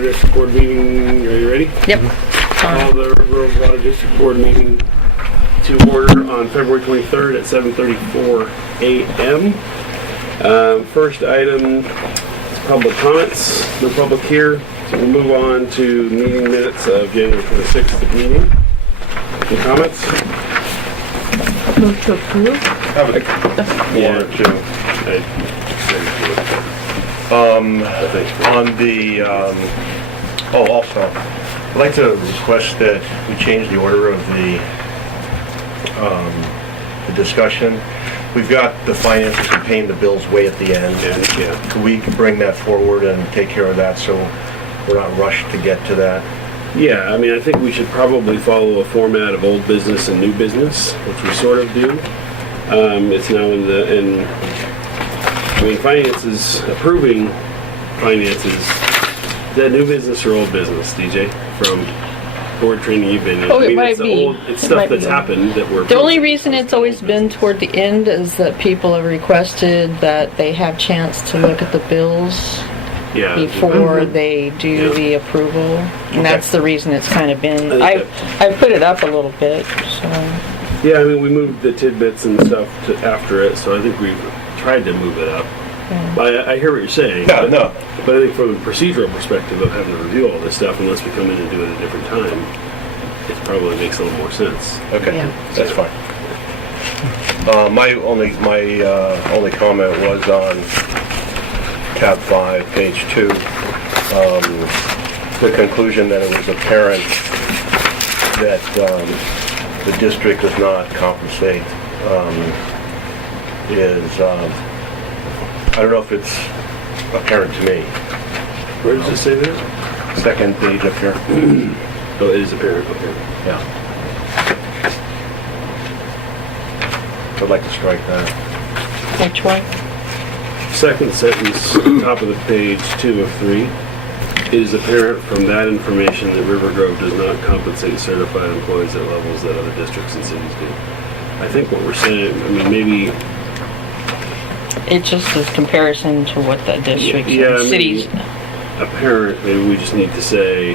Water District Board meeting. Are you ready? Yep. Call the Rivergrove Water District Board meeting to order on February 23rd at 7:34 a.m. First item is public comments. No public here. So we'll move on to meeting minutes of January 26th meeting. Any comments? Move to approve. Yeah, Joe. On the, also, I'd like to request that we change the order of the discussion. We've got the finances and paying the bills way at the end. Yeah. Could we bring that forward and take care of that so we're not rushed to get to that? Yeah, I mean, I think we should probably follow a format of old business and new business, which we sort of do. It's now finances, approving finances. Is that new business or old business, DJ? From board training you've been in? Oh, it might be. It's stuff that's happened that we're... The only reason it's always been toward the end is that people have requested that they have chance to look at the bills before they do the approval. And that's the reason it's kind of been... I've put it up a little bit, so... Yeah, I mean, we moved the tidbits and stuff after it, so I think we've tried to move it up. Yeah. But I hear what you're saying. No. But I think from a procedural perspective of having to review all this stuff, unless we come in and do it at a different time, it probably makes a little more sense. Okay, that's fine. My only comment was on tab 5, page 2. The conclusion that it was apparent that the district does not compensate I don't know if it's apparent to me. Where does it say that? Second page up here. Oh, it is apparent. Okay. Yeah. I'd like to strike that. Which one? Second sentence, top of the page, 2 of 3. It is apparent from that information that Rivergrove does not compensate certified employees at levels that other districts and cities do. I think what we're saying, I mean, maybe... It just is comparison to what the districts and cities... Apparent, maybe we just need to say...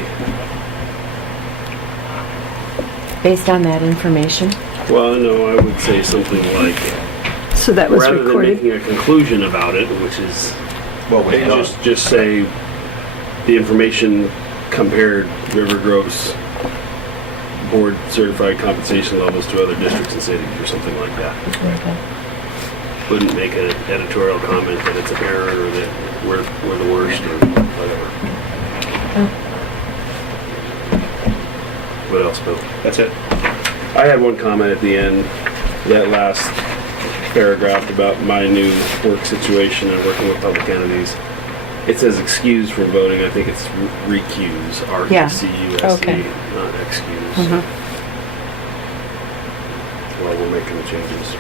Based on that information? Well, no, I would say something like... So that was rather recorded? than making a conclusion about it, which is... Well, just say the information compared Rivergrove's board certified compensation levels to other districts and cities or something like that. Okay. Wouldn't make an editorial comment that it's apparent or that we're the worst or whatever. What else, Bill? That's it. I had one comment at the end, that last paragraph about my new work situation and working with public entities. It says excuse from voting. I think it's recuse, R-E-C-U-S-E, Okay. not excuse. Well, we're making the changes.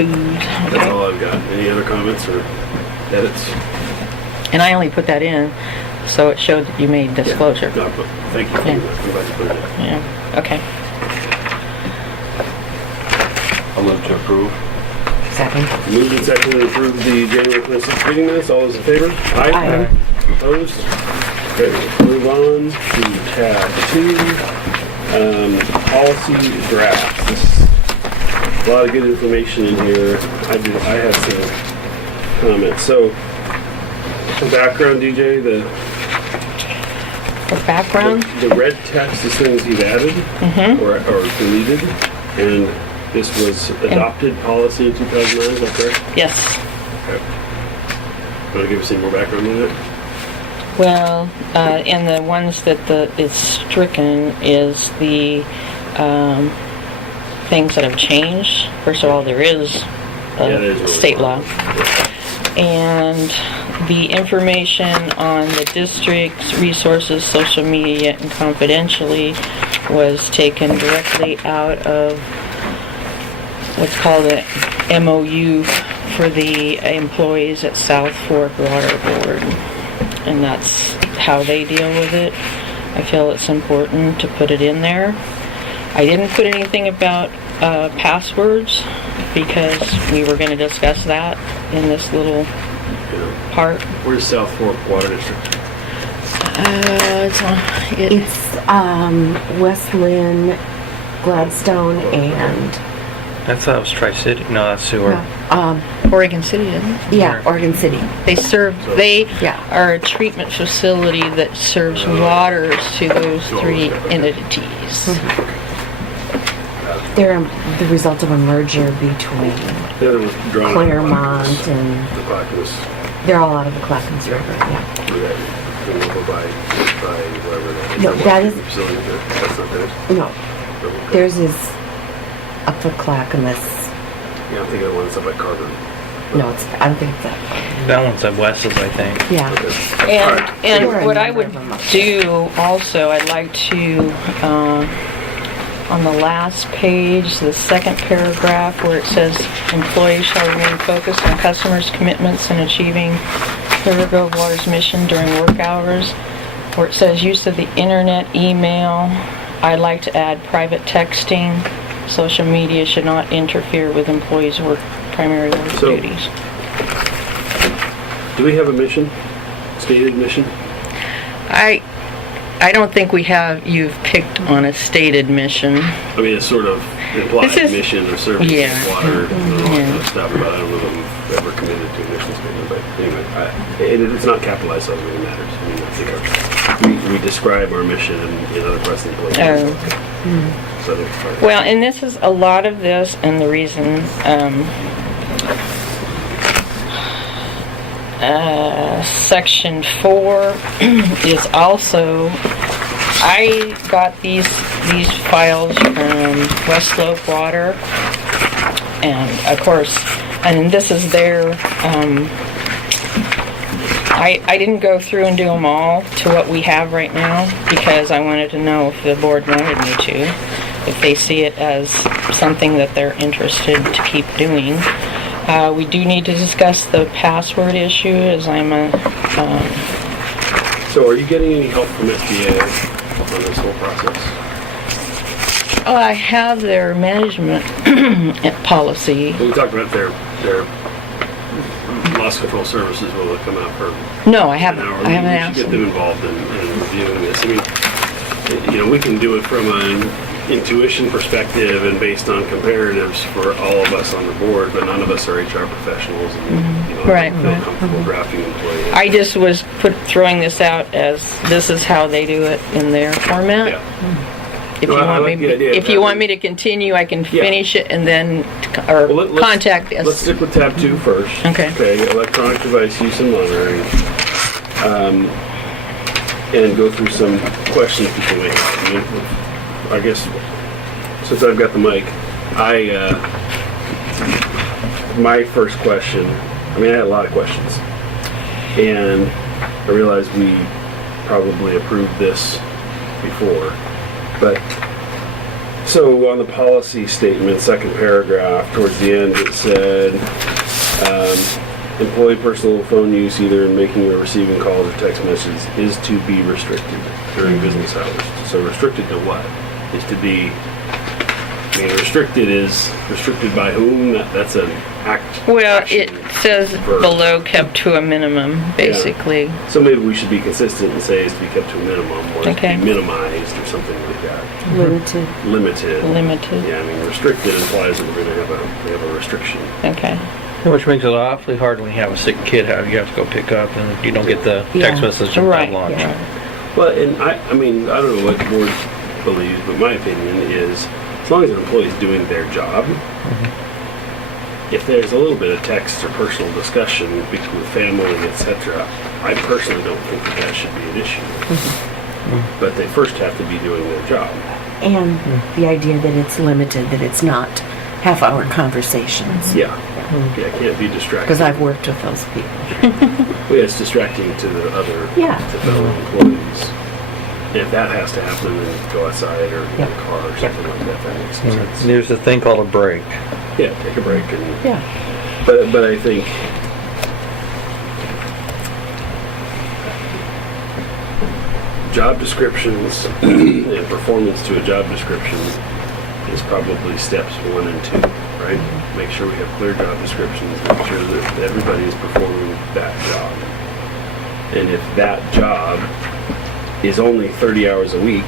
That's all I've got. Any other comments or edits? And I only put that in so it showed that you made disclosure. Yeah. No, but thank you for that. I'm glad you put it in. Yeah, okay. I'll move to approve. Second. Moved and seconded to approve the January 26th meeting minutes. All those in favor? Aye. Opposed? Okay, let's move on to tab 2. Policy drafts. This, a lot of good information in here. I have some comments. So, the background, DJ, For background? the red text is things you've added or deleted, and this was adopted policy in 2009, is that correct? Yes. Okay. Want to give us any more background on it? Well, and the ones that is stricken is the things that have changed. First of all, there is state law. And the information on the district's resources, social media, and confidentially was taken directly out of what's called an MOU for the employees at South Fork Water Board. And that's how they deal with it. I feel it's important to put it in there. I didn't put anything about passwords because we were going to discuss that in this little Yeah. part. Where's South Fork Water District? It's West Lynn, Gladstone, and I thought it was Tri-City. No, that's sewer. Oregon City, isn't it? yeah, Oregon City. They Yeah. are a treatment facility that serves waters to those three entities. They're the result of a merger between The other was drawn. Claremont and The Clackamas. they're all out of the Clackamas River. Yeah. Over by wherever that is. No, that is- Facility there. That's not theirs. No, theirs is up the Clackamas. Yeah, I'm thinking of the one that's up at Carver. No, I don't think it's that. That one's at Wes's, I think. Yeah. And Sure, what I I would remember them. do also, I'd like to, on the last page, the second paragraph where it says employees shall remain focused on customers' commitments in achieving Rivergrove Water's mission during work hours, where it says use of the internet, email, I'd like to add private texting. Social media should not interfere with employees' primary work So- duties. Do we have a mission? Stated mission? I don't think you've picked on a stated mission. I mean, it's sort of implied This is- mission of service Yeah. water and all that Yeah. kind of stuff, but I don't know that we've ever committed to a mission statement. But anyway, it's not capitalized, so it really matters. I mean, I think we describe our mission in other precedent places. Oh. So I think it's fine. Well, and this is a lot of this, and the reason, section 4 is also, I got these files from West Slope Water, and of course, and this is their, I didn't go through and do them all to what we have right now, because I wanted to know if the board wanted me to, if they see it as something that they're interested to keep doing. We do need to discuss the password issue, as I'm a, So are you getting any help from SBA on this whole process? I have their management policy. Well, we talked about their loss control services will come out for No, I an haven't. hour. I haven't We asked should get them them. involved in reviewing this. I mean, we can do it from an intuition perspective and based on comparatives for all of us on the board, but none of us are HR professionals and Right. don't feel comfortable drafting employee. I just was throwing this out as this is how they do it in their format. Yeah. If No, you I want like me, the idea of if you want having- me to continue, I can Yeah. finish it and then, or Well, let's- contact Let's us. stick with tab 2 first. Okay. Electronic device use and monitoring. And go through some questions people may have. I mean, I guess, since I've got the mic, my first question, I had a lot of questions. And I realized we probably approved this before. But, so on the policy statement, second paragraph, towards the end, it said, employee personal phone use either in making or receiving calls or text messages is to be restricted during business hours. So restricted to what? Is to be, restricted is restricted by whom? That's an act. Well, action it says verb. below kept to a minimum, basically. So maybe we should be consistent and say it's to be kept to a minimum, or it's to Okay. be minimized, or something like that. Limited. Limited. Limited. Yeah, restricted implies that we're going to have a restriction. Okay. Which makes it awfully hard when you have a sick kid, how you have to go pick up and you don't get the text Yeah. message at Right. lunch. Yeah. Well, and I don't know what the board believes, but my opinion is, as long as an employee is doing their job, if there's a little bit of text or personal discussion with family, etc., I personally don't think that should be an issue. But they first have to be doing their job. And the idea that it's limited, that it's not half-hour conversations. Yeah. Yeah, it can't be distracting. Because I've worked with those people. Well, it's distracting to the other Yeah. to fellow employees. And if that has to happen, then go outside or get Yeah. a car or something like that. That makes some sense. And there's a thing called a break. Yeah, take a break and. Yeah. But I think job descriptions and performance to a job description is probably steps 1 and 2, right? right? Make sure we have clear job descriptions, make sure that everybody is performing that job. And if that job is only 30 hours a week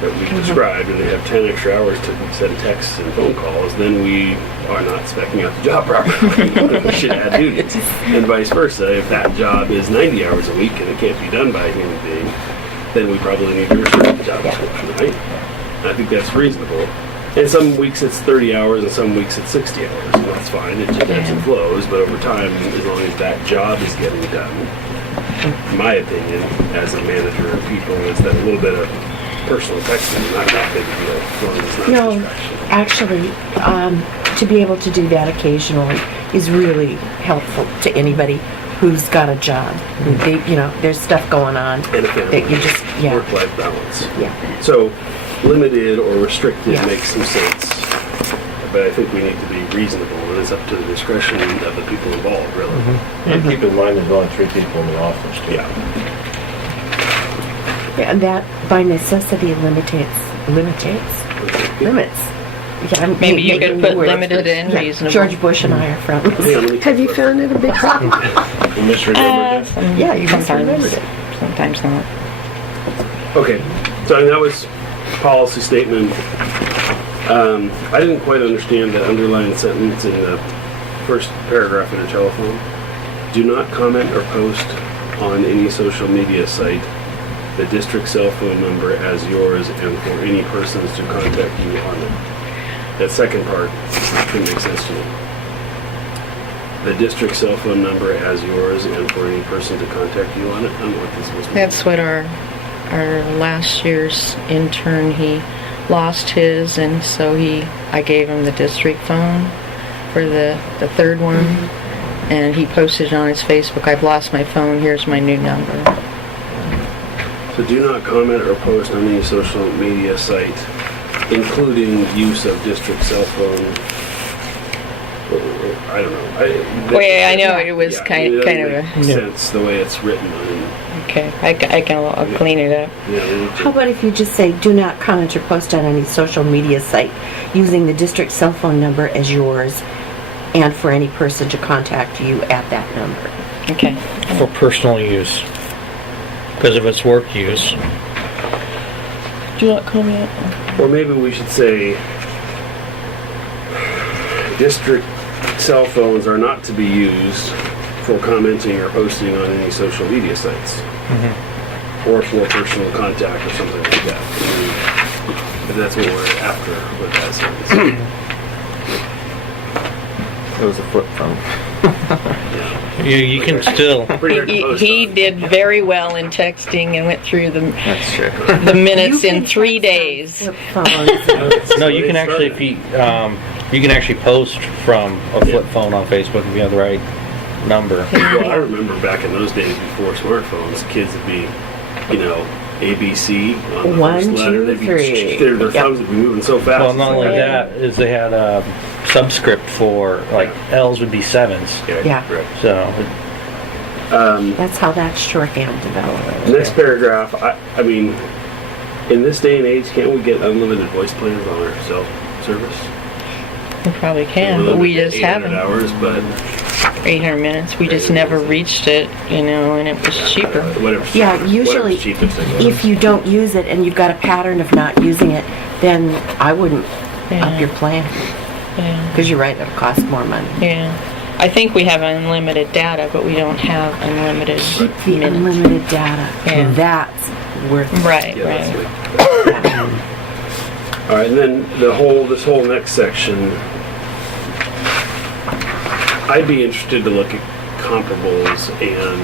that we described, and they have 10 extra hours to send texts and phone calls, then we are not speccing out the job properly. We should add duties. And vice versa, if that job is 90 hours a week and it can't be done by a human being, then we probably need to restrict the job description, right? I think that's reasonable. And some weeks it's 30 hours and some weeks it's 60 hours, and that's fine. It just ebbs and flows, but over time, as long as that job is getting done, my opinion as a manager of people is that a little bit of personal texting is not that big a deal, as long as it's not a No, distraction. actually, to be able to do that occasionally is really helpful to anybody who's got a job. They, there's stuff going on And a family, that you just, yeah, work-life balance. yeah. So, limited or restricted Yeah. makes some sense, but I think we need to be reasonable, and it's up to the discretion of the people involved, really. And keep in mind, there's only 3 people in the office, too. Yeah. Yeah, and that by necessity limits. Yeah, I'm Maybe you making could the put word. limited and Yeah, reasonable. George Bush and I are friends. Have you found it a big problem? You misremembered it? Yeah, you misremembered it. Sometimes not. Okay, so that was policy statement. I didn't quite understand the underlined sentence in the first paragraph in the telephone. Do not comment or post on any social media site the district cell phone number as yours and for any persons to contact you on it. That second part didn't make sense to me. The district cell phone number as yours and for any person to contact you on it. I don't know what this was. That's what our last year's intern, he lost his, and so I gave him the district phone for the third one, and he posted on his Facebook, I've lost my phone, here's my new number. So do not comment or post on any social media site, including use of district cell phone. I don't know. Well, yeah, I know, it was Yeah, kind it of doesn't a, make sense the way it's written. okay, I'll clean it up. How about if you just say, do not comment or post on any social media site using the district cell phone number as yours and for any person to contact you at that number. Okay. For personal use. Because if it's work use, Do not comment. Or maybe we should say district cell phones are not to be used for commenting or posting on any social media sites. Or for personal contact or something like that. But that's what we're after with that sentence. It was a flip phone. you can still. Pretty hard to post He on. did very well in texting and went through That's true. the minutes You in can 3 text on days. flip phones. No, you can actually, if you can actually post from a flip phone on Facebook if you have the right number. Well, I remember back in those days before smartphones, kids would be, ABC on the One, first letter. two, They'd be, three. their Yep. thumbs would be moving so fast. Well, not only that, is they had a subscript for, like, L's would be 7s. Yeah. Right. So, That's how that shorthand developed. Next paragraph, I mean, in this day and age, can't we get unlimited voice plans on our cell service? We probably can, We're but we limited just to 800 haven't. hours, but 800 minutes. We just never reached it, and it was cheaper. whatever's Yeah, cheapest, usually whatever's cheapest, I guess. if you don't use it and you've got a pattern of not using it, then I wouldn't up your plan. Yeah. Because you're right, it'll cost more money. Yeah. I think we have unlimited data, but we don't have unlimited The minutes. unlimited data, Yeah. that's worth it. Right, Yeah, that's right. good. All right, and then this whole next section, I'd be interested to look at comparables, and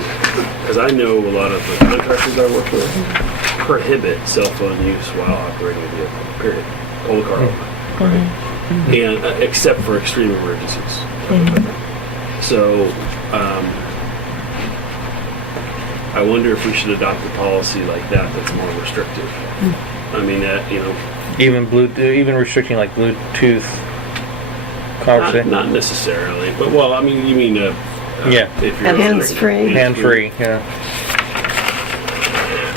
because I know a lot of the contractors I work with prohibit cell phone use while operating a vehicle. Period. Pull the car over. Right? And except for extreme emergencies. So, I wonder if we should adopt a policy like that that's more restrictive. I mean, even restricting, like, Bluetooth not conversation. necessarily, but well, I mean, you mean Yeah. if you're Hands-free. Hand-free, yeah.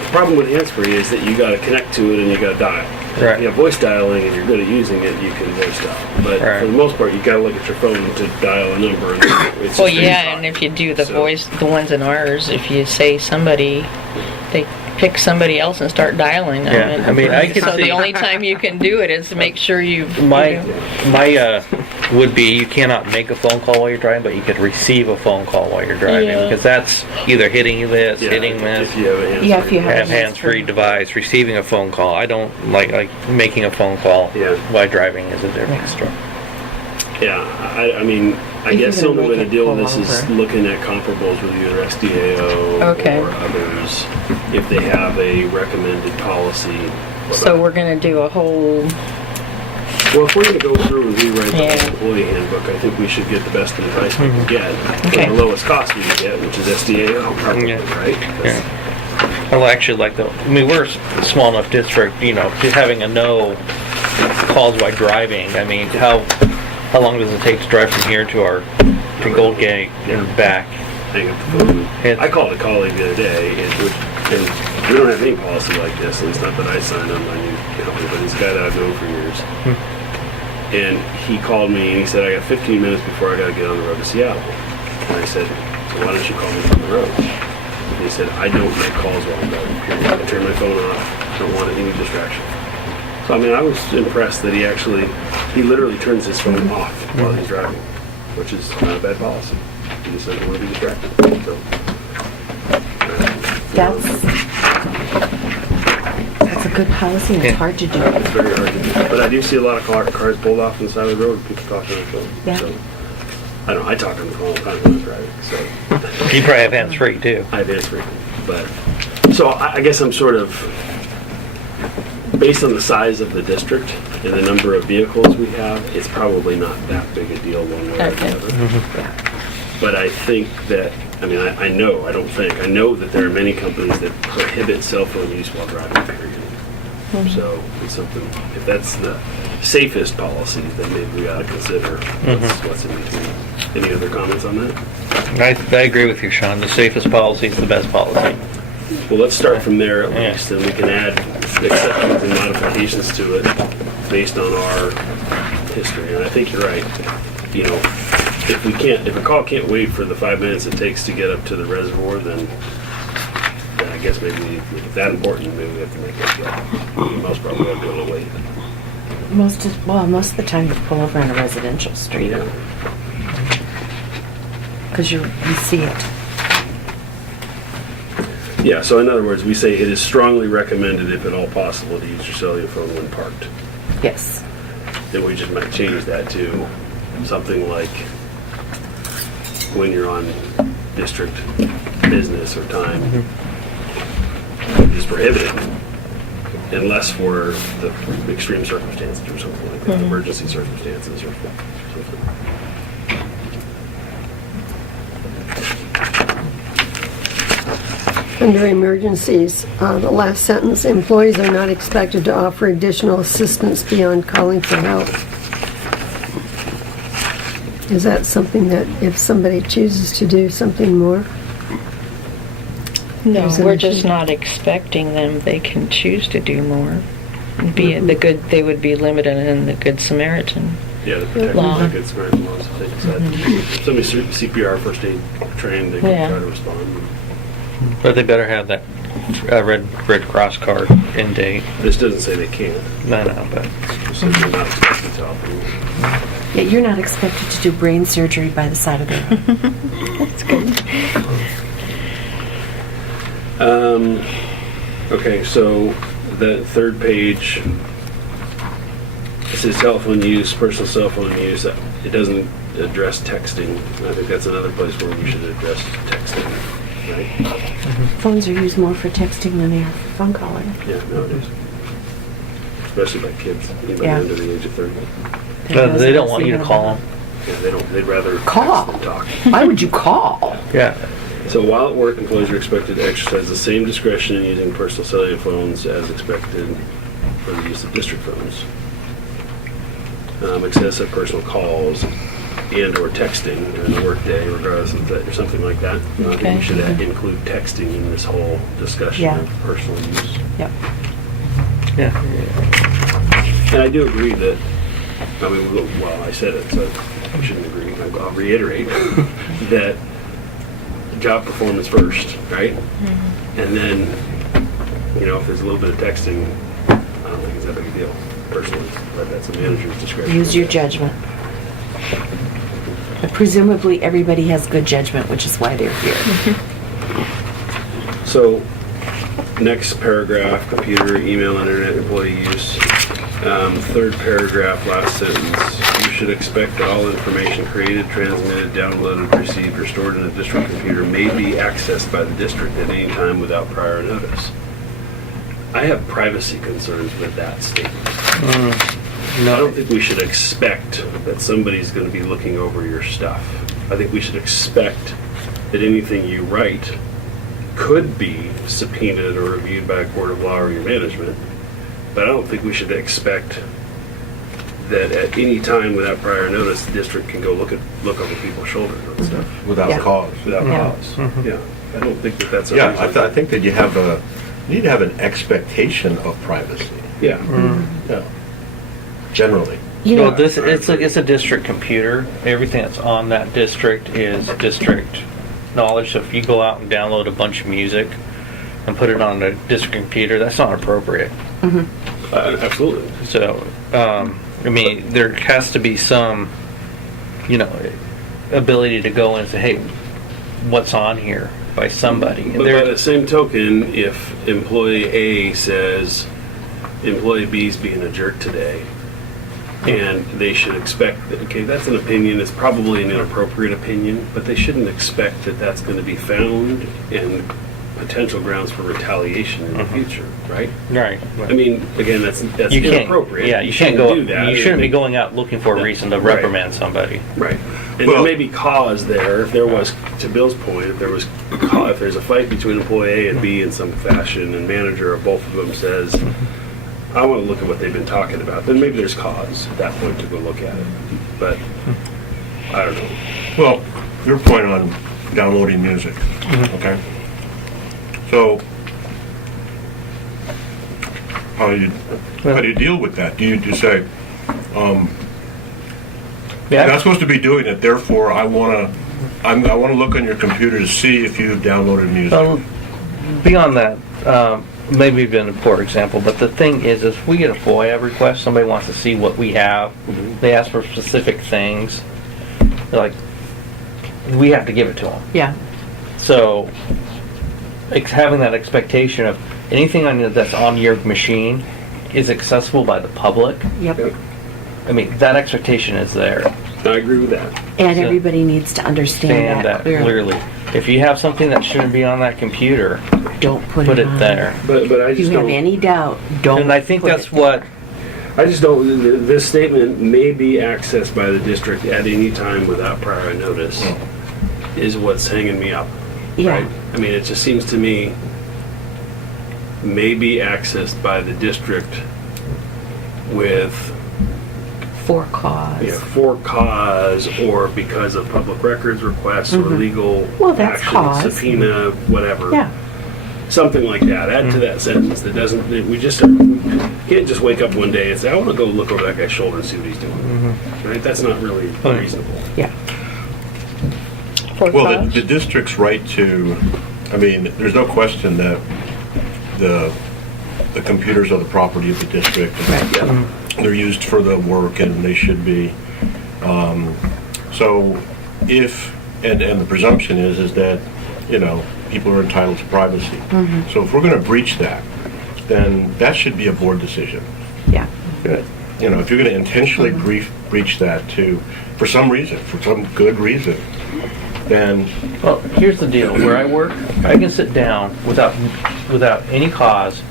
The problem with hands-free is that you got to connect to it and you got to dial. Right. If you have voice dialing and you're good at using it, you can voice dial. But Right. for the most part, you gotta look at your phone to dial a number. And it's Well, just yeah, very and hard. if you do the So- voice, the ones in ours, if you say somebody, they pick somebody else and start dialing. Yeah, I mean, I can so see- the only time you can do it is to make sure you. My would be you cannot make a phone call while you're driving, but you could receive a phone call while you're driving Yeah. because that's either hitting this, Yeah, hitting this. if you have a hands-free. Yeah, if you have Have hands-free device, receiving a phone call. I don't like making a phone call Yeah. while driving is a different story. Yeah, I mean, I If guess the you're only gonna way to make it deal with pull this is over. looking at comparables with either SDAO Okay. or others, if they have a recommended policy. So we're gonna do a whole. Well, if we're gonna go through and rewrite the Yeah. whole employee handbook, I think we should get the best advice we can get. Okay. For the lowest cost we can get, which is SDAO probably, Yeah. right? Yeah. Well, actually, like I mean, we're a small enough district, having a no calls while driving. I mean, how long does it take to drive from here to Gold Gate and back? Hang up the phone. It's- I called a colleague the other day, and we don't have any policy like this, at least not that I signed on my new company, but it's a guy that I've known for years. And he called me and he said, I got 15 minutes before I got to get on the road to Seattle. And I said, so why don't you call me from the road? And he said, I don't make calls while I'm driving, period. I turn my phone off. I don't want any distraction. So, I mean, I was impressed that he literally turns his phone off while he's driving, which is not a bad policy. He just doesn't want to be distracted. So, That's a good policy, and it's Yeah. hard to do. it's very hard to do. But I do see a lot of cars pulled off on the side of the road, people talking on the phone. Yeah. So, I don't know, I talk on the phone all the time when I'm driving, so. You probably have hands-free too. I have hands-free, but, so I guess I'm sort of, based on the size of the district and the number of vehicles we have, it's probably not that big a deal one way or Okay. the other. But I think that, I mean, I know that there are many companies that prohibit cell phone use while driving, period. So it's something, if that's the safest policy, then maybe we ought to consider what's in between. Any other comments on that? I agree with you, Sean. The safest policy is the best policy. Well, let's start from there at Yeah. least, and we can add exceptions and modifications to it based on our history. And I think you're right. If a call can't wait for the 5 minutes it takes to get up to the reservoir, then I guess maybe if it's that important, maybe we have to make it go. Most probably ought to be able to wait. Most of the time you pull over on a residential street, because you see it. Yeah, so in other words, we say it is strongly recommended, if at all possible, to use your cellular phone when parked. Yes. Then we just might change that to something like when you're on district business or time. It's prohibited unless for the extreme circumstances or something like that, emergency circumstances or something. Under emergencies, the last sentence, employees are not expected to offer additional assistance beyond calling for help. Is that something that if somebody chooses to do something more? No, There's an we're just issue. not expecting them. They can choose to do more. Be it the good, they would be limited in the Good Samaritan. Yeah, the protective Law. the good Samaritan laws, if they decide. If somebody's CPR first aid trained, they can Yeah. try to respond. But they better have that Red Cross card in date. This doesn't say they can't. No, but It says they're not expected to offer. Yeah, you're not expected to do brain surgery by the side of the road. That's good. Okay, so the third page, it says cell phone use, personal cell phone use. It doesn't address texting. I think that's another place where we should address texting, right? Phones are used more for texting than they are for phone calling. Yeah, nowadays. Especially by kids, anybody Yeah. under the age of 30. they don't want you to call them. Yeah, they don't, they'd rather Call. text than talk. Why would you call? Yeah. So while at work, employees are expected to exercise the same discretion in using personal cellular phones as expected for the use of district phones. Excessive personal calls and or texting during the workday, regardless of that, or something like that. I think Okay. we should include texting in this whole discussion Yeah. of personal use. Yep. Yeah. And I do agree that, I mean, well, I said it, so I shouldn't agree. I'll reiterate that job performance first, right? And then, you know, if there's a little bit of texting, I don't think it's that big a deal, personally. But that's a manager's discretion. Use your judgment. But presumably, everybody has good judgment, which is why they're here. So, next paragraph, computer, email, internet, employee use. Third paragraph, last sentence. You should expect that all information created, transmitted, downloaded, received, or stored in a district computer may be accessed by the district at any time without prior notice. I have privacy concerns with that statement. I don't think we should expect that somebody's going to be looking over your stuff. I think we should expect that anything you write could be subpoenaed or reviewed by a court of law or your management. But I don't think we should expect that at any time without prior notice, the district can go look over people's shoulders and stuff. Without Yeah. cause. Without Yeah. cause. Yeah. I don't think that that's a Yeah, reason. I think that you need to have an expectation of privacy. Yeah. Yeah. Generally. You Well, know, it's a district computer. Everything that's on that district is district knowledge. So if you go out and download a bunch of music and put it on the district computer, that's not appropriate. Absolutely. So, I mean, there has to be some, you know, ability to go and say, hey, what's on here by somebody. And But by the same token, if employee A says employee B is being a jerk today, and they should expect that, okay, that's an opinion, it's probably an inappropriate opinion, but they shouldn't expect that that's going to be found and potential grounds for retaliation in the future, right? Right. I mean, again, that's You can't, inappropriate. yeah, you can't go, do that. you shouldn't be going out looking for a reason to Right. reprimand somebody. Right. And Well- there may be cause there, if there was, to Bill's point, if there's a fight between employee A and B in some fashion, and manager of both of them says, I want to look at what they've been talking about, then maybe there's cause at that point to go look at it. But, I don't know. Well, your point on downloading music, okay? So, how do you deal with that? Do you just say, you're not supposed to be doing it, therefore I want to look on your computer to see if you've downloaded music. So, beyond that, maybe been a poor example, but the thing is if we get a FOIA request, somebody wants to see what we have, they ask for specific things, like, we have to give it to them. yeah. So, having that expectation of anything that's on your machine is accessible by the public, Yep. I mean, that expectation is there. I agree with that. And So- everybody needs to understand Understand that clearly. If you have something that shouldn't be on that computer, Don't put put it it on. there. But I If you just have don't, any doubt, don't. And I think put that's it what, I just don't, this statement may be accessed by the district at any time without prior notice is what's hanging me up. Yeah. Right? I mean, it just seems to me may be accessed by the district with, For cause. for cause or because of public records requests or legal Well, that's action, cause. subpoena, whatever. Yeah. Something like that. Add to that sentence that doesn't, we can't just wake up one day and say, I want to go look over that guy's shoulder and see what he's doing. Right? That's not really reasonable. Yeah. For Well, cause. the district's right to, I mean, there's no question that the computers are the property of the district. Right. Yeah. They're used for the work and they should be. So if, and the presumption is that, you know, people are entitled to privacy. So if we're going to breach that, then that should be a board decision. Yeah. You know, if you're going to intentionally breach that for some reason, for some good reason, then well, here's the deal. Where I work, I can sit down without any cause,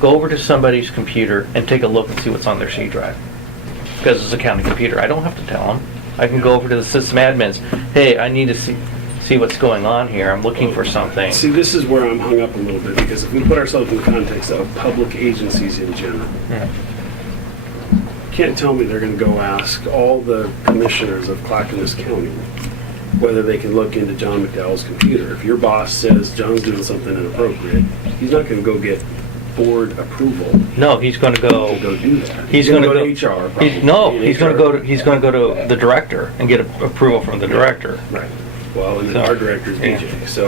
go over to somebody's computer and take a look and see what's on their C drive. Because it's a county computer. I don't have to tell them. I can go over to the system admins. Hey, I need to see what's going on here. I'm looking for something. See, this is where I'm hung up a little bit because if we put ourselves in the context of public agencies in general, Yeah. can't tell me they're going to go ask all the commissioners of Clackamas County whether they can look into John McDowell's computer. If your boss says John's doing something inappropriate, he's not going to go get board approval No, he's going to to go. go do that. He's going to go to HR. Probably. He's going to go to. He's going to go to the director and get approval from the director. Right. Well, and then So, our director's yeah. BJ. So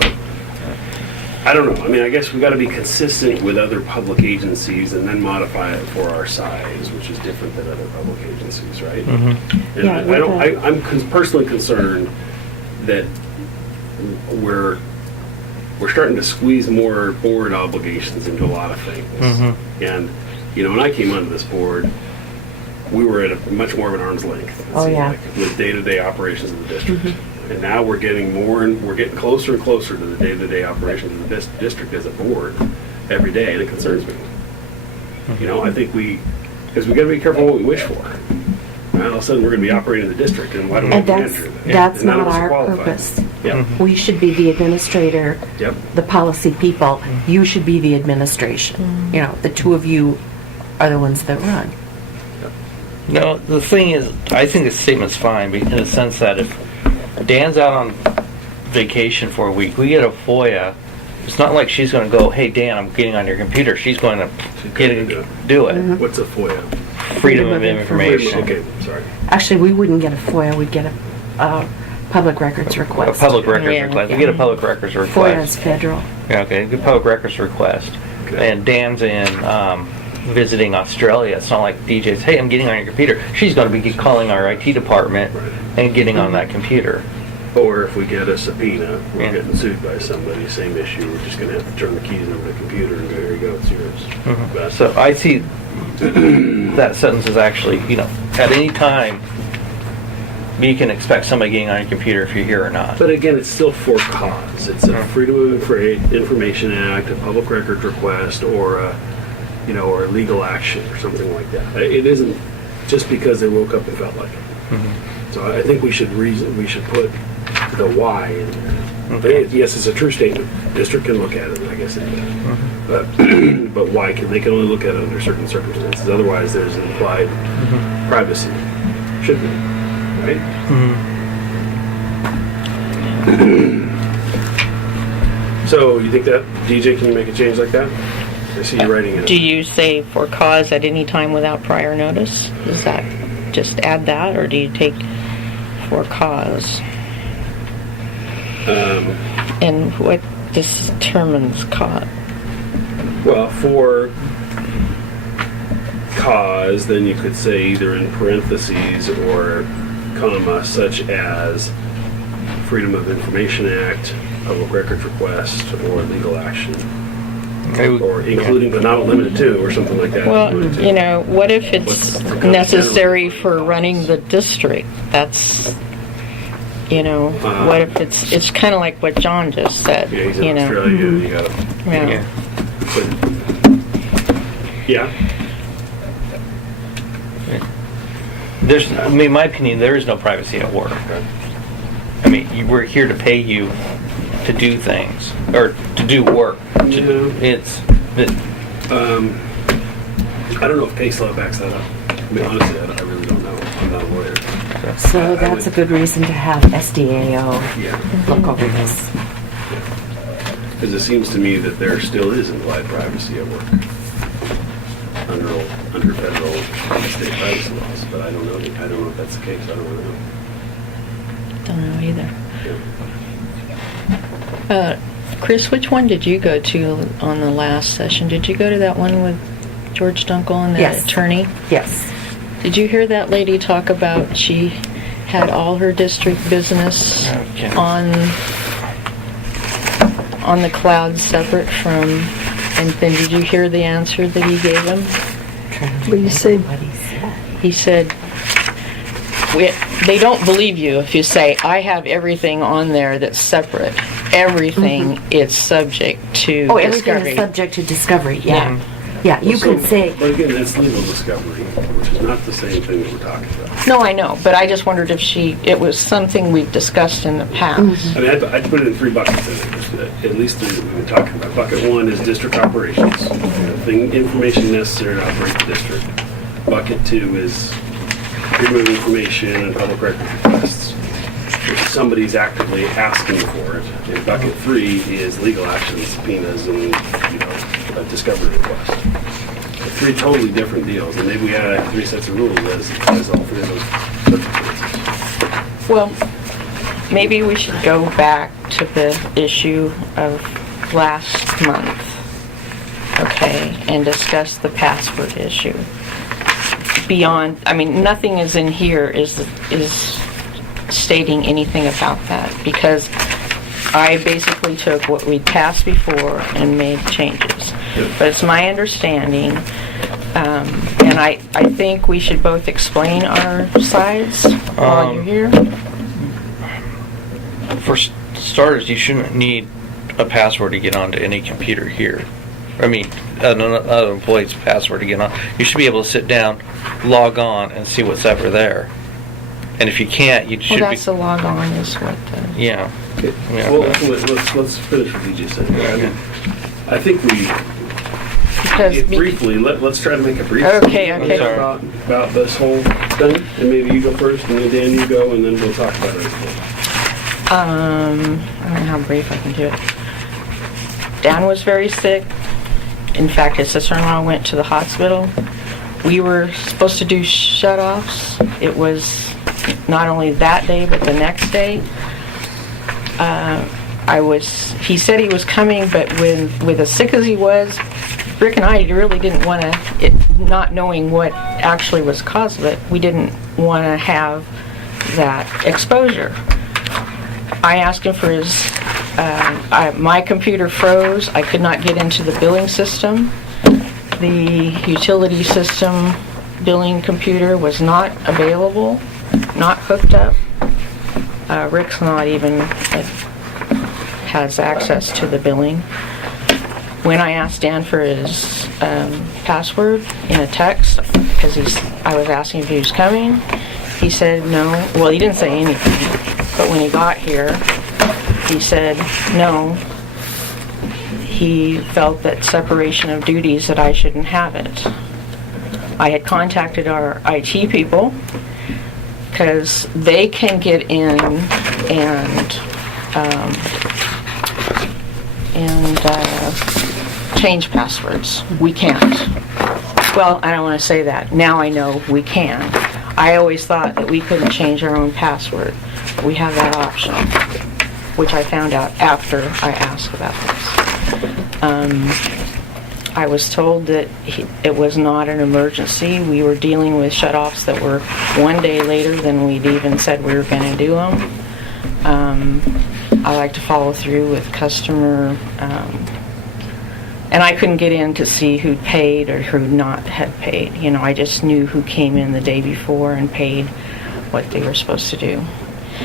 I don't know. I mean, I guess we got to be consistent with other public agencies and then modify it for our size, which is different than other public agencies, right? Mm-hmm. And Yeah, I don't. with I'm personally concerned that we're starting to squeeze more board obligations into a lot of things. Mm-hmm. And when I came onto this board, we were at a much more of an arm's length. it Oh, seemed yeah. like, with day-to-day operations of the district. Mm-hmm. And now we're getting closer and closer to the day-to-day operations of the district as a board every day, and it concerns me. I think because we got to be careful what we wish for. And all of a sudden, we're going to be operating the district, and why don't we And manager that? that's And none not of us are our qualified. purpose. Yep. We should be the administrator, Yep. the policy people. You should be the administration. The two of you are the ones that run. No, the thing is, I think the statement's fine in the sense that if Dan's out on vacation for a week, we get a FOIA. It's not like she's going to go, "Hey Dan, I'm getting on your computer." She's going to do it. What's a FOIA? Freedom of information. Okay, sorry. Actually, we wouldn't get a FOIA. We'd get a public records A request. public records Yeah. request. We get a public records FOIA is request. federal. Yeah, okay, good public records request. Okay. And Dan's in visiting Australia. It's not like DJ's, "Hey, I'm getting on your computer." She's going to be calling our IT department and getting on that computer. Or if we get a subpoena, we're Yeah. getting sued by somebody, same issue, we're just gonna have to turn the keys over to the computer and go, "Here you go, it's yours." But- So I see that sentence is actually, at any time, you can expect somebody getting on your computer if you're here or not. But again, it's still for cause. It's a Freedom of Information Act, a public records request, or or a legal action or something like that. It isn't just because they woke up and felt like it. So I think we should put the why in there. But yes, it's a true statement. District can look at it, I guess it can. But why they can only look at it under certain circumstances. Otherwise, there's an implied privacy. Should be, right? So you think that DJ can make a change like that? I see you writing it. Do you say for cause at any time without prior notice? Does that just add that, or do you take for cause? And what determines cause? Well, for cause, then you could say either in parentheses or comma, such as Freedom of Information Act, public records request, or legal action, or including but not limited to, or something like that. Well, what if it's What's for cause necessary generally? for running the district? That's, what if it's kind of like what John just said, Yeah, he's in Australia. You gotta. Yeah. Yeah. My opinion, there is no privacy at work. We're here to pay you to do things, or to do work. I don't know if case law backs that up. Honestly, I really don't know. I'm not a lawyer. So that's a good reason to have SDAO Yeah. look over this. Because it seems to me that there still is implied privacy at work under federal and state privacy laws, but I don't know. I don't know if that's the case. I don't really know. Don't know either. Yeah. Chris, which one did you go to on the last session? Did you go to that one with George Dunkel and the Yes. attorney? Yes. Did you hear that lady talk about she had all her district business Okay. on the cloud separate from, and then did you hear the answer that he gave him? What do you say? What he said. He said, they don't believe you if you say, I have everything on there that's separate. Everything is subject to Oh, everything discovery. is subject to discovery, yeah. Yeah. Yeah, you Well, could say, But again, that's legal discovery, which is not the same thing that we're talking about. No, I know, but I just wondered if it was something we've discussed in the past. I mean, I'd put it in three buckets. At least three that we've been talking about. Bucket one is district operations, information necessary to operate the district. Bucket two is freedom of information and public record requests, if somebody's actively asking for it. And bucket three is legal actions, subpoenas, and a discovery request. Three totally different deals, and maybe we gotta have three sets of rules as all three of those circumstances. Well, maybe we should go back to the issue of last month, okay, and discuss the password issue. Beyond, I mean, nothing is in here is stating anything about that, because I basically took what we'd passed before and made changes. But it's my understanding, and I think we should both explain our sides while you're here. For starters, you shouldn't need a password to get onto any computer here. I mean, another employee's password to get on. You should be able to sit down, log on, and see what's ever there. And if you can't, you should Well, that's be... the log on is what the... Yeah. Okay. Yeah. Well, let's finish what you just said. I think briefly, let's try to make a brief Okay. about this whole thing, and maybe you go first, and then Dan, you go, and then we'll talk about it. I don't know how brief I can do it. Dan was very sick. In fact, his sister-in-law went to the hospital. We were supposed to do shut-offs. It was not only that day, but the next day. He said he was coming, but with as sick as he was, Rick and I really didn't want to, not knowing what actually was the cause of it, we didn't want to have that exposure. I asked him for his, my computer froze. I could not get into the billing system. The utility system billing computer was not available, not hooked up. Rick's not even has access to the billing. When I asked Dan for his password in a text, because I was asking if he was coming, he said no. Well, he didn't say anything, but when he got here, he said no. He felt that separation of duties, that I shouldn't have it. I had contacted our IT people, because they can get in and change passwords. We can't. Well, I don't want to say that. Now I know we can. I always thought that we couldn't change our own password. We have that option, which I found out after I asked about this. I was told that it was not an emergency. We were dealing with shut-offs that were one day later than we'd even said we were going to do them. I like to follow through with customer, and I couldn't get in to see who'd paid or who not had paid. You know, I just knew who came in the day before and paid what they were supposed to do.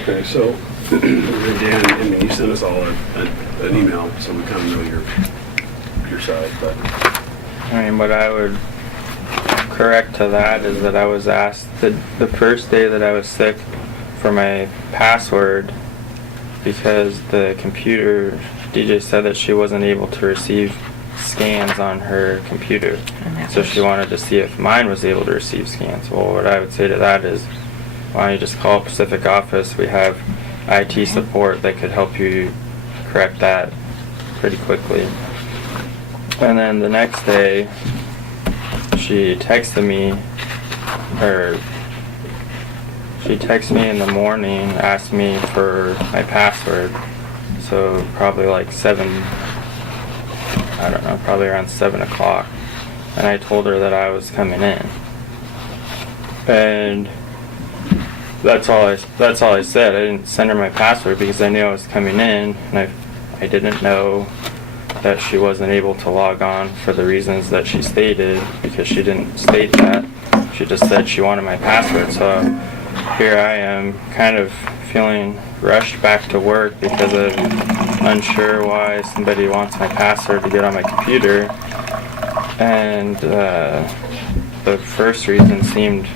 Okay, so Dan, I mean, you sent us all an email, so we kind of know your side, but I mean, what I would correct to that is that I was asked the first day that I was sick for my password, because the computer DJ said that she wasn't able to receive scans on her computer, so she wanted to see if mine was able to receive scans. Well, what I would say to that is, why don't you just call Pacific office? We have IT support that could help you correct that pretty quickly. And then the next day, she texted me in the morning, asked me for my password. So probably like probably around 7 o'clock. And I told her that I was coming in. And that's all I said. I didn't send her my password because I knew I was coming in, and I didn't know that she wasn't able to log on for the reasons that she stated, because she didn't state that. She just said she wanted my password. So here I am, kind of feeling rushed back to work because I'm unsure why somebody wants my password to get on my computer. And the first reason seemed,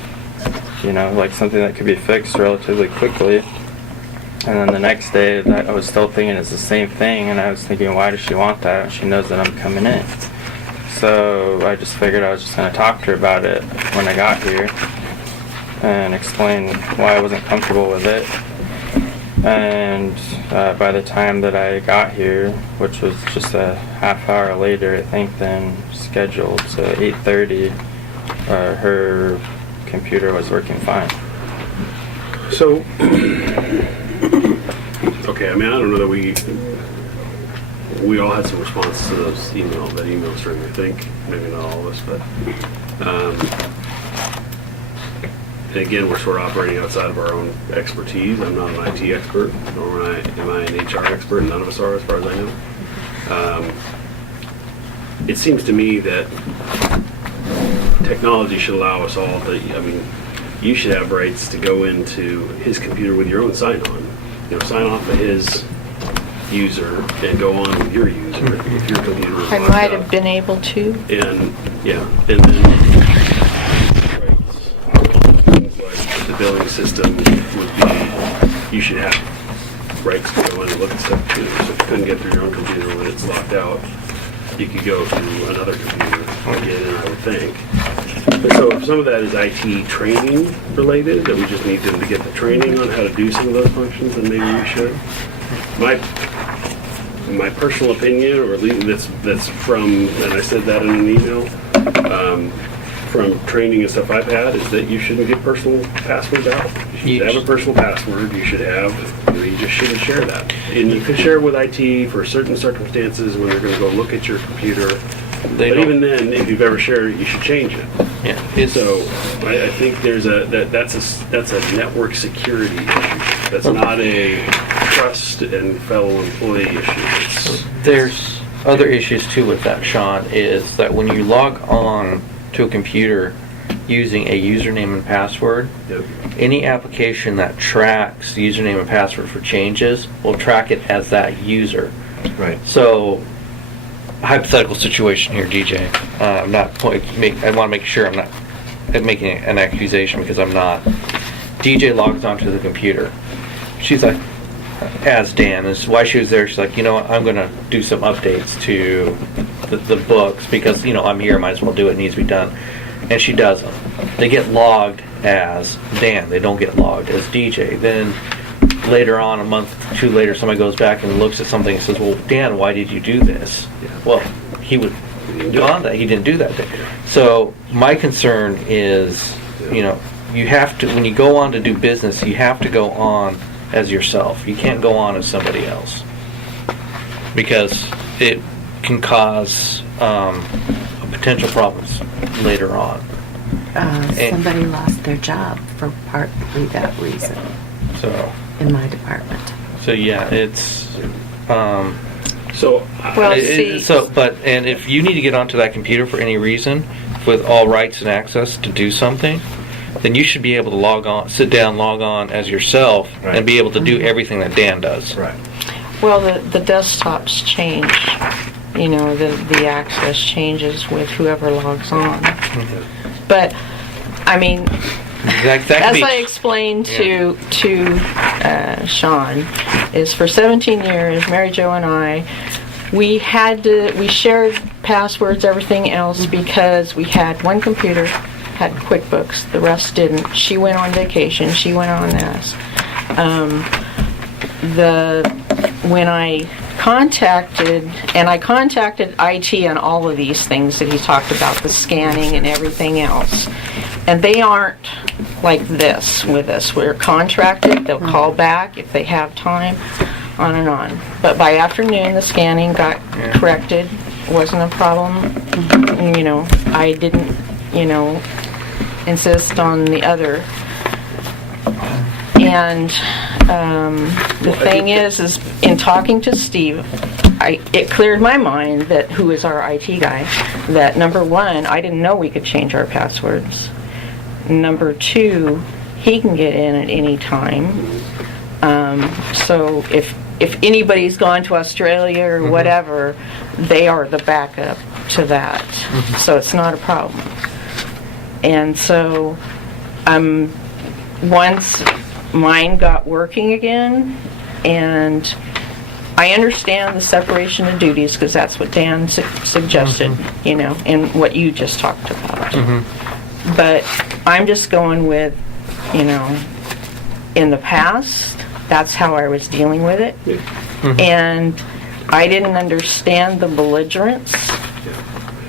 like something that could be fixed relatively quickly. And then the next day, I was still thinking it's the same thing, and I was thinking, why does she want that? She knows that I'm coming in. So I just figured I was just going to talk to her about it when I got here and explain why I wasn't comfortable with it. And by the time that I got here, which was just a half hour later, I think, than scheduled, so 8:30, her computer was working fine. So, okay, I mean, I don't know that we all had some responses to those email string, I think. Maybe not all of us, but and again, we're sort of operating outside of our own expertise. I'm not an IT expert, nor am I an HR expert. None of us are, as far as I know. It seems to me that technology should allow us all to, I mean, you should have rights to go into his computer with your own sign-on. Sign off of his user and go on with your user if your computer is I locked might up. have been able to. And, yeah, and then rights on things like the billing system would be, you should have rights to go in and look at stuff too. So if you couldn't get through your own computer when it's locked out, you could go to another computer and get in, I would think. And so if some of that is IT training related, that we just need them to get the training on how to do some of those functions, then maybe we should. My personal opinion, or at least that's from, and I said that in an email, from training and stuff I've had, is that you shouldn't give personal passwords out. You should have a personal password. You should have, you just shouldn't share that. And you could share with IT for certain circumstances when they're going to go look at your computer. But even then, if you've ever shared it, you should change it. Yeah. So I think there's that's a network security issue. That's not a trust and fellow employee issue. There's other issues too with that, Sean, is that when you log on to a computer using a username and password, Yep. any application that tracks the username and password for changes will track it as that user. Right. So, hypothetical situation here, DJ. I want to make sure I'm not making an accusation, because I'm not. DJ logs onto the computer. She's like, as Dan, is why she was there. She's like, you know what, I'm going to do some updates to the books because, I'm here, might as well do it, needs to be done. And she doesn't. They get logged as Dan. They don't get logged as DJ. Then later on, a month or two later, somebody goes back and looks at something and says, well, Dan, why did you do this? Yeah. Well, he would on that. He didn't do that. So my concern is, you have to, when you go on to do business, you have to go on as yourself. You can't go on as somebody else, because it can cause potential problems later on. Somebody lost their job for partly that reason So in my department. yeah, it's. And if you need to get onto that computer for any reason, with all rights and access to do something, then you should be able to sit down, log on as yourself, Right. and be able to do everything that Dan does. Right. Well, the desktops change. The access changes with whoever logs on. But, I mean, as I explained to Sean, is for 17 years, Mary Jo and I, we shared passwords, everything else, because we had one computer, had QuickBooks, the rest didn't. She went on vacation, she went on this. When I contacted IT on all of these things that he talked about, the scanning and everything else, and they aren't like this with us. We're contracted, they'll call back if they have time, on and on. But by afternoon, the scanning got corrected, wasn't a problem. I didn't, insist on the other. And the thing is in talking to Steve, it cleared my mind that, who is our IT guy, that number one, I didn't know we could change our passwords. Number two, he can get in at any time. So if anybody's gone to Australia or whatever, they are the backup to that. So it's not a problem. And so once mine got working again, and I understand the separation of duties, because that's what Dan suggested, and what you just talked about. But I'm just going with, in the past, that's how I was dealing with it. And I didn't understand the belligerence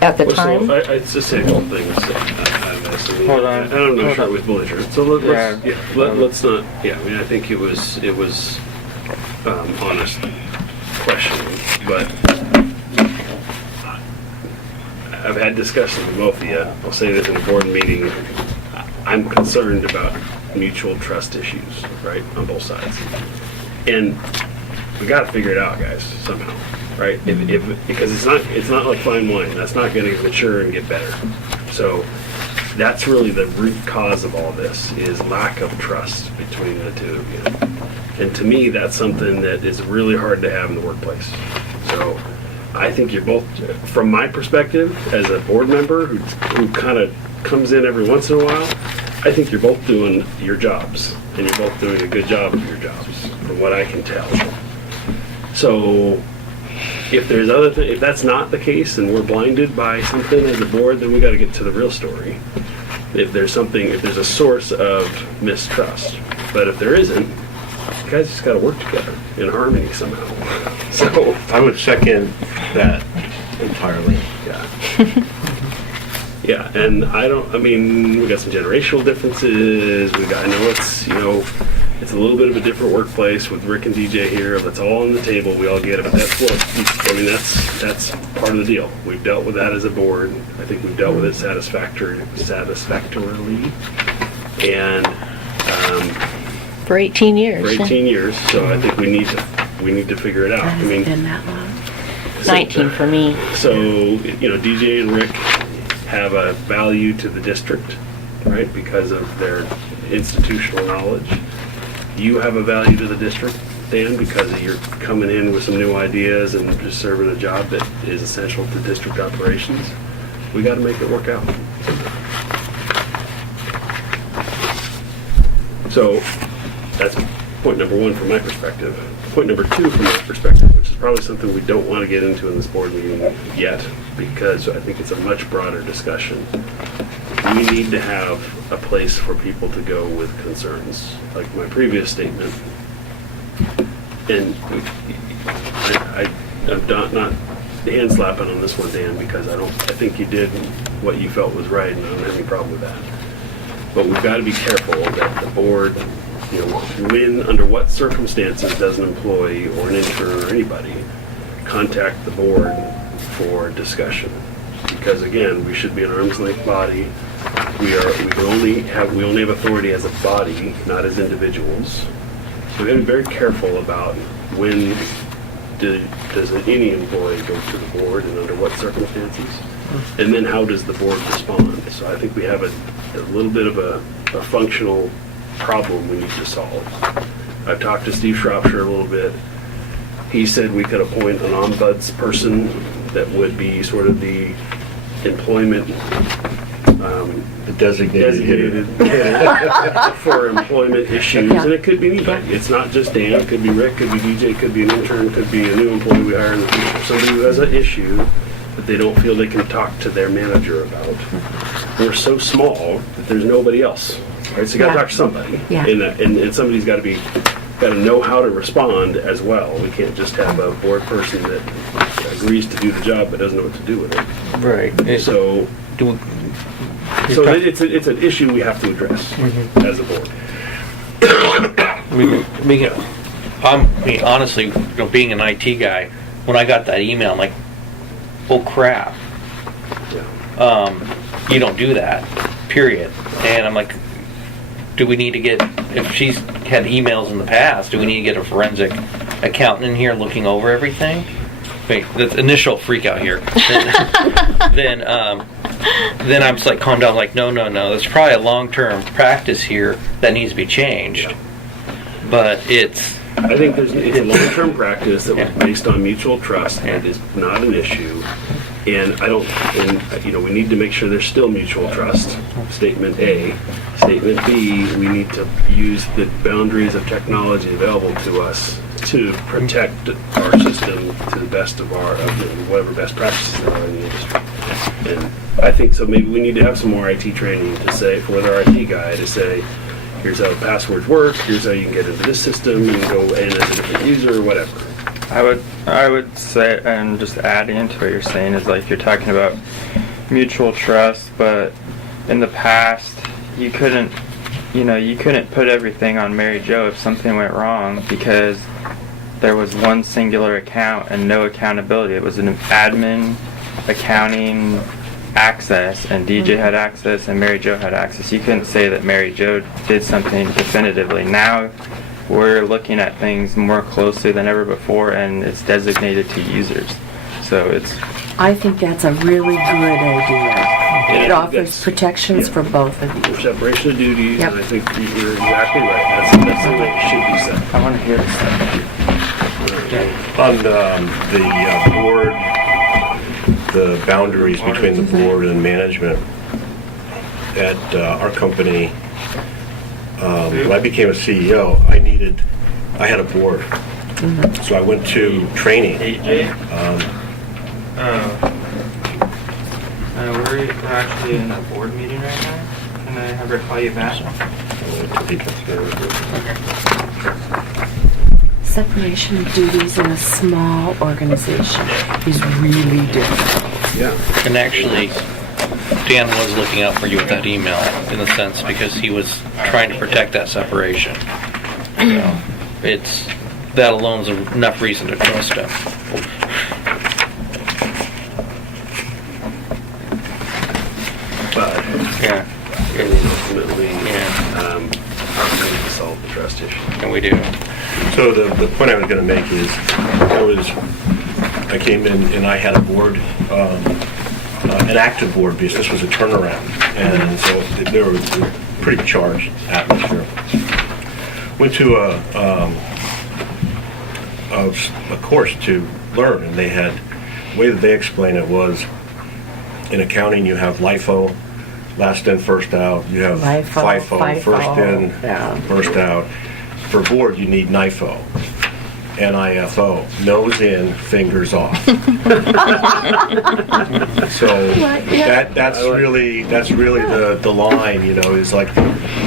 at the time. So it's just say a couple things. Hold on. I don't know if it was belligerent. So let's not. Yeah, I mean, I think it was honest questioning, but I've had discussions with both of you. I'll say this in a board meeting. I'm concerned about mutual trust issues, right, on both sides, and we got to figure it out, guys, somehow, right? Because it's not like fine wine. That's not going to mature and get better. So that's really the root cause of all this, is lack of trust between the two of you. And to me, that's something that is really hard to have in the workplace. So I think you're both, from my perspective, as a board member who kind of comes in every once in a while, I think you're both doing your jobs, and you're both doing a good job of your jobs, from what I can tell. So if there's if that's not the case and we're blinded by something as a board, then we got to get to the real story. If there's a source of mistrust. But if there isn't, you guys just got to work together in harmony somehow. So I would second that entirely. yeah. Yeah, and we got some generational differences. I know it's a little bit of a different workplace with Rick and DJ here. That's all on the table. We all get it, but that's part of the deal. We've dealt with that as a board. I think we've dealt with it satisfactorily. And For 18 years. for 18 years, so I think we need to figure it out. I mean, Been that long. 19 for me. So, DJ and Rick have a value to the district, right, because of their institutional knowledge. You have a value to the district, Dan, because you're coming in with some new ideas and just serving a job that is essential to district operations. We got to make it work out. So that's point number one from my perspective. Point number two from my perspective, which is probably something we don't want to get into in this board meeting yet, because I think it's a much broader discussion. We need to have a place for people to go with concerns, like my previous statement. And I'm not hand slapping on this one, Dan, because I think you did what you felt was right, and I don't have any problem with that. But we've got to be careful that the board, when, under what circumstances does an employee or an intern or anybody contact the board for discussion? Because again, we should be an arm's length body. We only have authority as a body, not as individuals. So we've got to be very careful about when does any employee go to the board and under what circumstances, and then how does the board respond? So I think we have a little bit of a functional problem we need to solve. I've talked to Steve Shropshire a little bit. He said we could appoint an ombuds person that would be sort of the employment The designated for employment issues, and it could be anybody. It's not just Dan. It could be Rick. Could be DJ. Could be an intern. Could be a new employee we hire in the future. Somebody who has an issue that they don't feel they can talk to their manager about. We're so small that there's nobody else. Right? So you got to talk to somebody, and somebody's got to know how to respond as well. We can't just have a board person that agrees to do the job but doesn't know what to do with it. Right. So it's an issue we have to address as a board. Honestly, being an IT guy, when I got that email, I'm like, oh crap. Yeah. You don't do that, period. And I'm like, do we need to get, if she's had emails in the past, do we need to get a forensic accountant in here looking over everything? Wait, the initial freak out here. Then I'm just like, calm down, like, no. There's probably a long-term practice here that needs to be changed. But I think it's a long-term practice that was based on mutual trust. It is not an issue. And we need to make sure there's still mutual trust. Statement A. Statement B, we need to use the boundaries of technology available to us to protect our system to the best of whatever best practices there are in the industry. And I think so maybe we need to have some more IT training to say, for our IT guy to say, here's how passwords work, here's how you can get into this system and go in as a different user or whatever. I would say, and just adding into what you're saying, is like you're talking about mutual trust, but in the past you couldn't put everything on Mary Jo if something went wrong, because there was one singular account and no accountability. It was an admin, accounting, access, and DJ had access and Mary Jo had access. You couldn't say that Mary Jo did something definitively. Now we're looking at things more closely than ever before, and it's designated to users. So I think that's a really good idea. It offers That's- protections yeah. for both of you. Separation of duties, Yep. and I think you're exactly right. That's the way it should be set. I want to hear this stuff. On the board, the boundaries between the board and management at our company, when I became a CEO, I had a board. So I went to training. We're actually in a board meeting right now. Can I have her call you back? Separation of duties in a small organization is really difficult. Yeah. And actually, Dan was looking out for you with that email, in a sense, because he was trying to protect that separation. So, that alone is enough reason to trust him. But Yeah, ultimately, yeah, we need to solve the trust issue. and we do. So the point I was going to make is, I came in and I had a board, an active board, because this was a turnaround, and so they were pretty charged atmosphere. Went to a course to learn, and they had, the way that they explained it was, in accounting you have LIFO, last in, first out. You have LIFO, FIFO, first in, yeah. first out. For board, you need NIFO. NIFO, nose in, fingers off. So that's really the line, is like,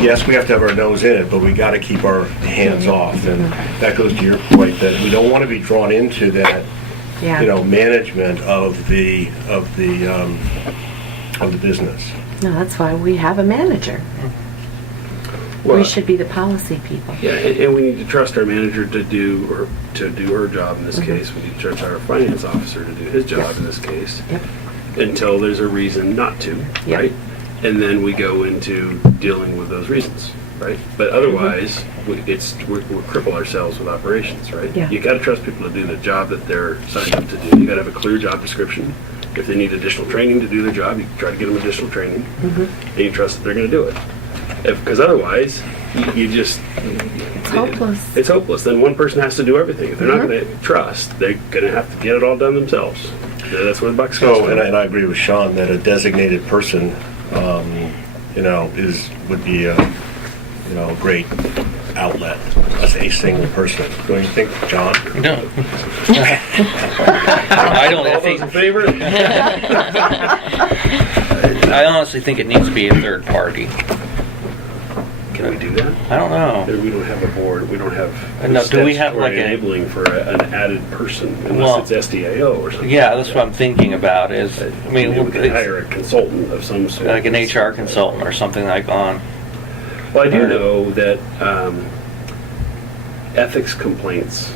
yes, we have to have our nose in it, but we got to keep our hands off, and that goes to your point that we don't want to be drawn into that, management of the business. No, that's why we have a manager. Well, We should be the policy people. Yeah, and we need to trust our manager to do her job in this case. We need to trust our finance officer to do his job in this case. Yep. Until there's a reason not to, Yep. right? And then we go into dealing with those reasons, right? But otherwise, we cripple ourselves with operations, right? Yeah. You got to trust people to do the job that they're signed up to do. You got to have a clear job description. If they need additional training to do their job, you try to get them additional training, and you trust that they're going to do it. Because otherwise, you just... It's hopeless. It's hopeless. Then one person has to do everything. If they're not going to trust, they're going to have to get it all done themselves. That's where the buck stops. So, and I agree with Sean that a designated person, would be a great outlet. As a single person. Don't you think, John? No. I don't All those think. in favor? I honestly think it needs to be a third party. Can we do that? I don't know. We don't have a board. We don't have No, do we have statutory like a- enabling for an added person Well, unless it's SDAO or something. Yeah, that's what I'm thinking about. Is I mean, we can it's hire a consultant of some sort, like an HR consultant or something like on. Well, I do know that ethics complaints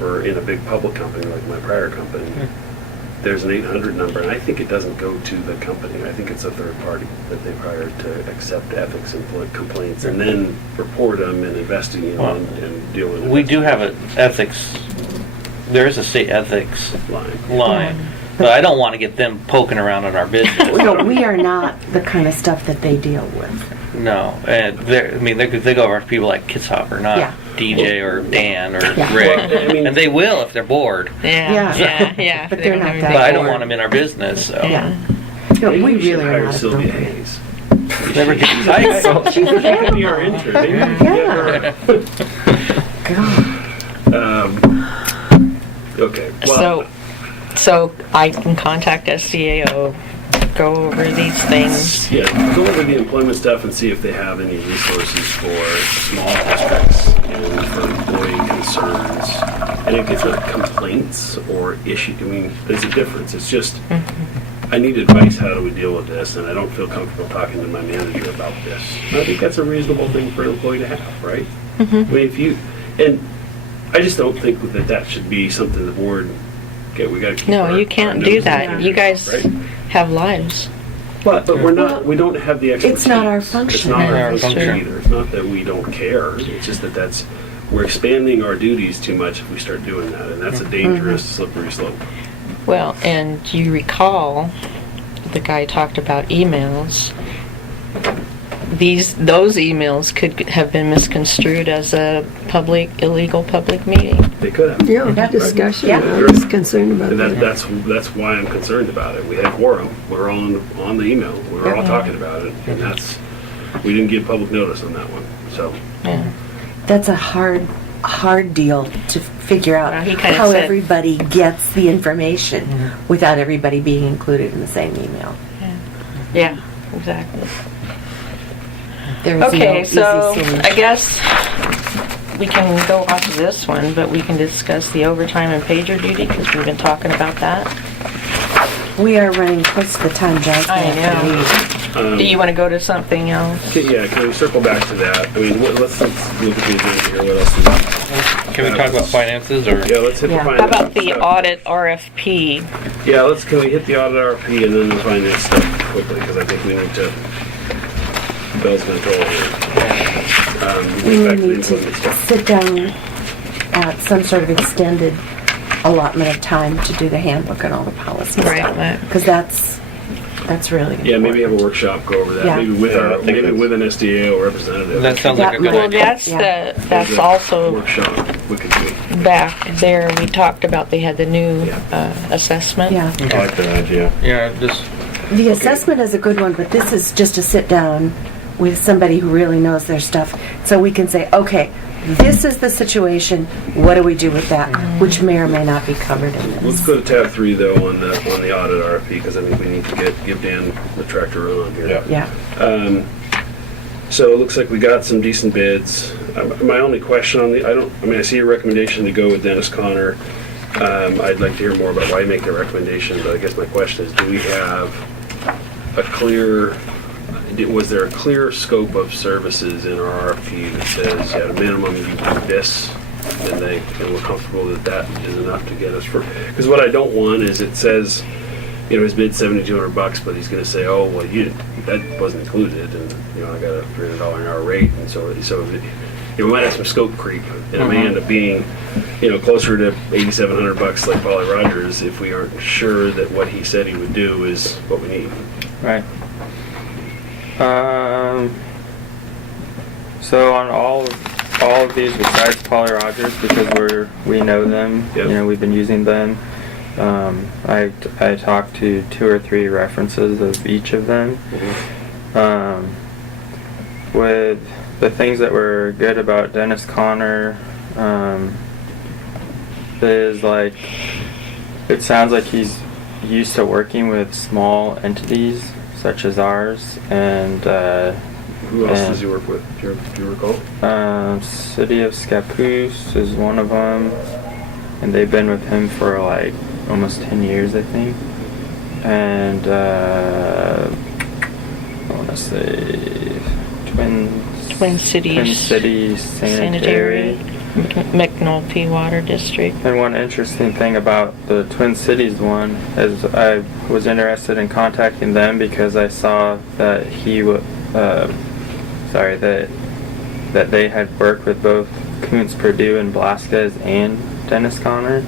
in a big public company like my prior company, there's an 800 number, and I think it doesn't go to the company. I think it's a third party that they've hired to accept ethics complaints and then report them and investigate Well, them and deal with them. We do have an ethics. There is a state ethics line. line, but I don't want to get them poking around in our business. We are not the kind of stuff that they deal with. No, and they go after people like Kitshopper, not Yeah. DJ or Dan or Yeah. Rick, Well, I mean- and they will if they're bored. Yeah. But they're not that But I don't bored. want them in our business. So. Yeah. No, Maybe we we should really are hire not Sylvia appropriate. Hayes. Never get She could be our intern. Maybe we can get her. God. Okay. Well, So I can contact SCAO go over these things. Yeah, go over the employment stuff and see if they have any resources for small districts and for employee concerns. And if it's not complaints or issue, I mean, there's a difference. It's just, I need advice, how do we deal with this? And I don't feel comfortable talking to my manager about this. And I think that's a reasonable thing for an employee to have, right? I mean, and I just don't think that should be something the board, okay, we gotta keep No, our- you can't our do noses that. in You it, guys right? have lives. But we're not, we don't have the expertise. It's not our function. It's not our That's function true. either. It's not that we don't care. It's just that we're expanding our duties too much if we start doing that. And that's a dangerous, slippery slope. Well, and you recall, the guy talked about emails. Those emails could have been misconstrued as a illegal public meeting. They could have. Yeah, discussion, Yeah. I was concerned about And that. that's why I'm concerned about it. We had quorum. We were all on the email. We were all talking about it. And we didn't give public notice on that one. So, Yeah. That's a hard deal to figure out Well, he kinda how said- everybody gets the information without everybody being included in the same email. Yeah, exactly. There is no Okay, easy so solution. I guess we can go off of this one, but we can discuss the overtime and pager duty because we've been talking about that. We are running close to the time John's I going to have to know. leave. Do you want to go to something else? yeah, can we circle back to that? I mean, let's look at the agenda here. What else? Can we talk about finances or? Yeah, let's hit the Yeah. finance How about the stuff. audit RFP? Yeah, can we hit the audit RFP and then the finance stuff quickly, because I think we need to, Bill's control here. We Back to the need to employment stuff. sit down at some sort of extended allotment of time to do the handbook and all the policy Right, stuff. right. Because that's really Yeah, maybe have a important. workshop, go over that, Yeah. maybe with an SDA or representative. That sounds like a good Well, idea. that's Yeah. that's There's a also Workshop, we could do. back there. We talked about they had the new assessment. Yeah. I like that idea. Yeah, just, The assessment is a good one, but this is just to sit down with somebody who really knows their stuff. So we can say, okay, this is the situation, what do we do with that? Which may or may not be covered in Let's this. go to tab 3 though on the audit RFP, because I think we need to give Dan the tractor run on here. Yeah. Yeah. So it looks like we got some decent bids. My only question on I see a recommendation to go with Dennis Connor. I'd like to hear more about why you make the recommendation, but I guess my question is, do we have was there a clear scope of services in our RFP that says at a minimum you do this, and we're comfortable that is enough to get us for? Because what I don't want is it says, his bid's $7,200, but he's going to say, oh, well, that wasn't included, and I got a $300 an hour rate, and so we might have some scope creep, and it may end up being, closer to $8,700 like Polly Rogers if we aren't sure that what he said he would do is what we need. Right. So on all of these besides Polly Rogers, because we know them, Yep. we've been using them. I talked to 2 or 3 references of each of them. With the things that were good about Dennis Connor, is like, it sounds like he's used to working with small entities such as ours, and Who else does he work with? Do you recall? City of Scappoose is one of them, and they've been with him for like almost 10 years, I think. And I want to say Twin Cities Sanitary. McNulty Water District. And one interesting thing about the Twin Cities one is I was interested in contacting them because I saw that that they had worked with both Kuntz Purdue and Blasquez and Dennis Connor,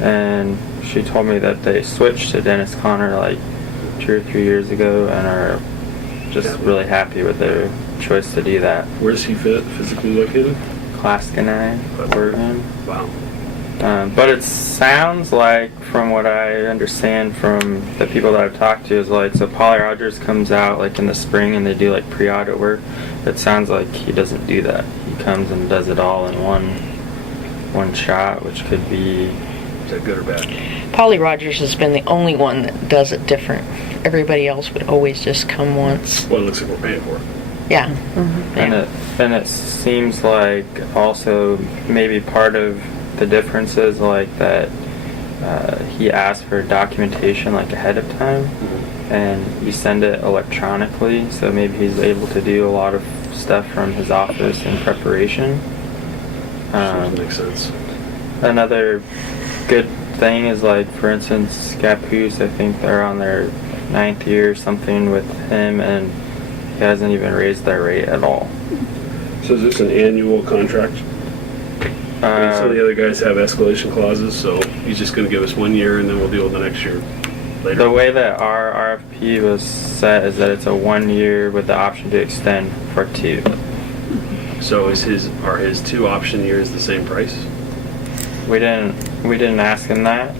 and she told me that they switched to Dennis Connor like 2 or 3 years ago and are just really happy with their choice to do that. Where's he physically located? Claskenai, Oregon. Wow. But it sounds like, from what I understand from the people that I've talked to, is like, so Polly Rogers comes out like in the spring and they do like pre-audit work. It sounds like he doesn't do that. He comes and does it all in one shot, which could be that good or bad? Polly Rogers has been the only one that does it different. Everybody else would always just come once. Well, it looks like we're paying for it. Yeah. And it seems like also maybe part of the difference is like that he asked for documentation like ahead of time, and you send it electronically, so maybe he's able to do a lot of stuff from his office in preparation. Makes sense. Another good thing is like, for instance, Scappoose, I think they're on their 9th year or something with him, and he hasn't even raised their rate at all. So is this an annual contract? And some of the other guys have escalation clauses, so he's just going to give us 1 year and then we'll deal with the next year later. The way that our RFP was set is that it's a 1 year with the option to extend for 2. So are his 2 option years the same price? We didn't ask him that,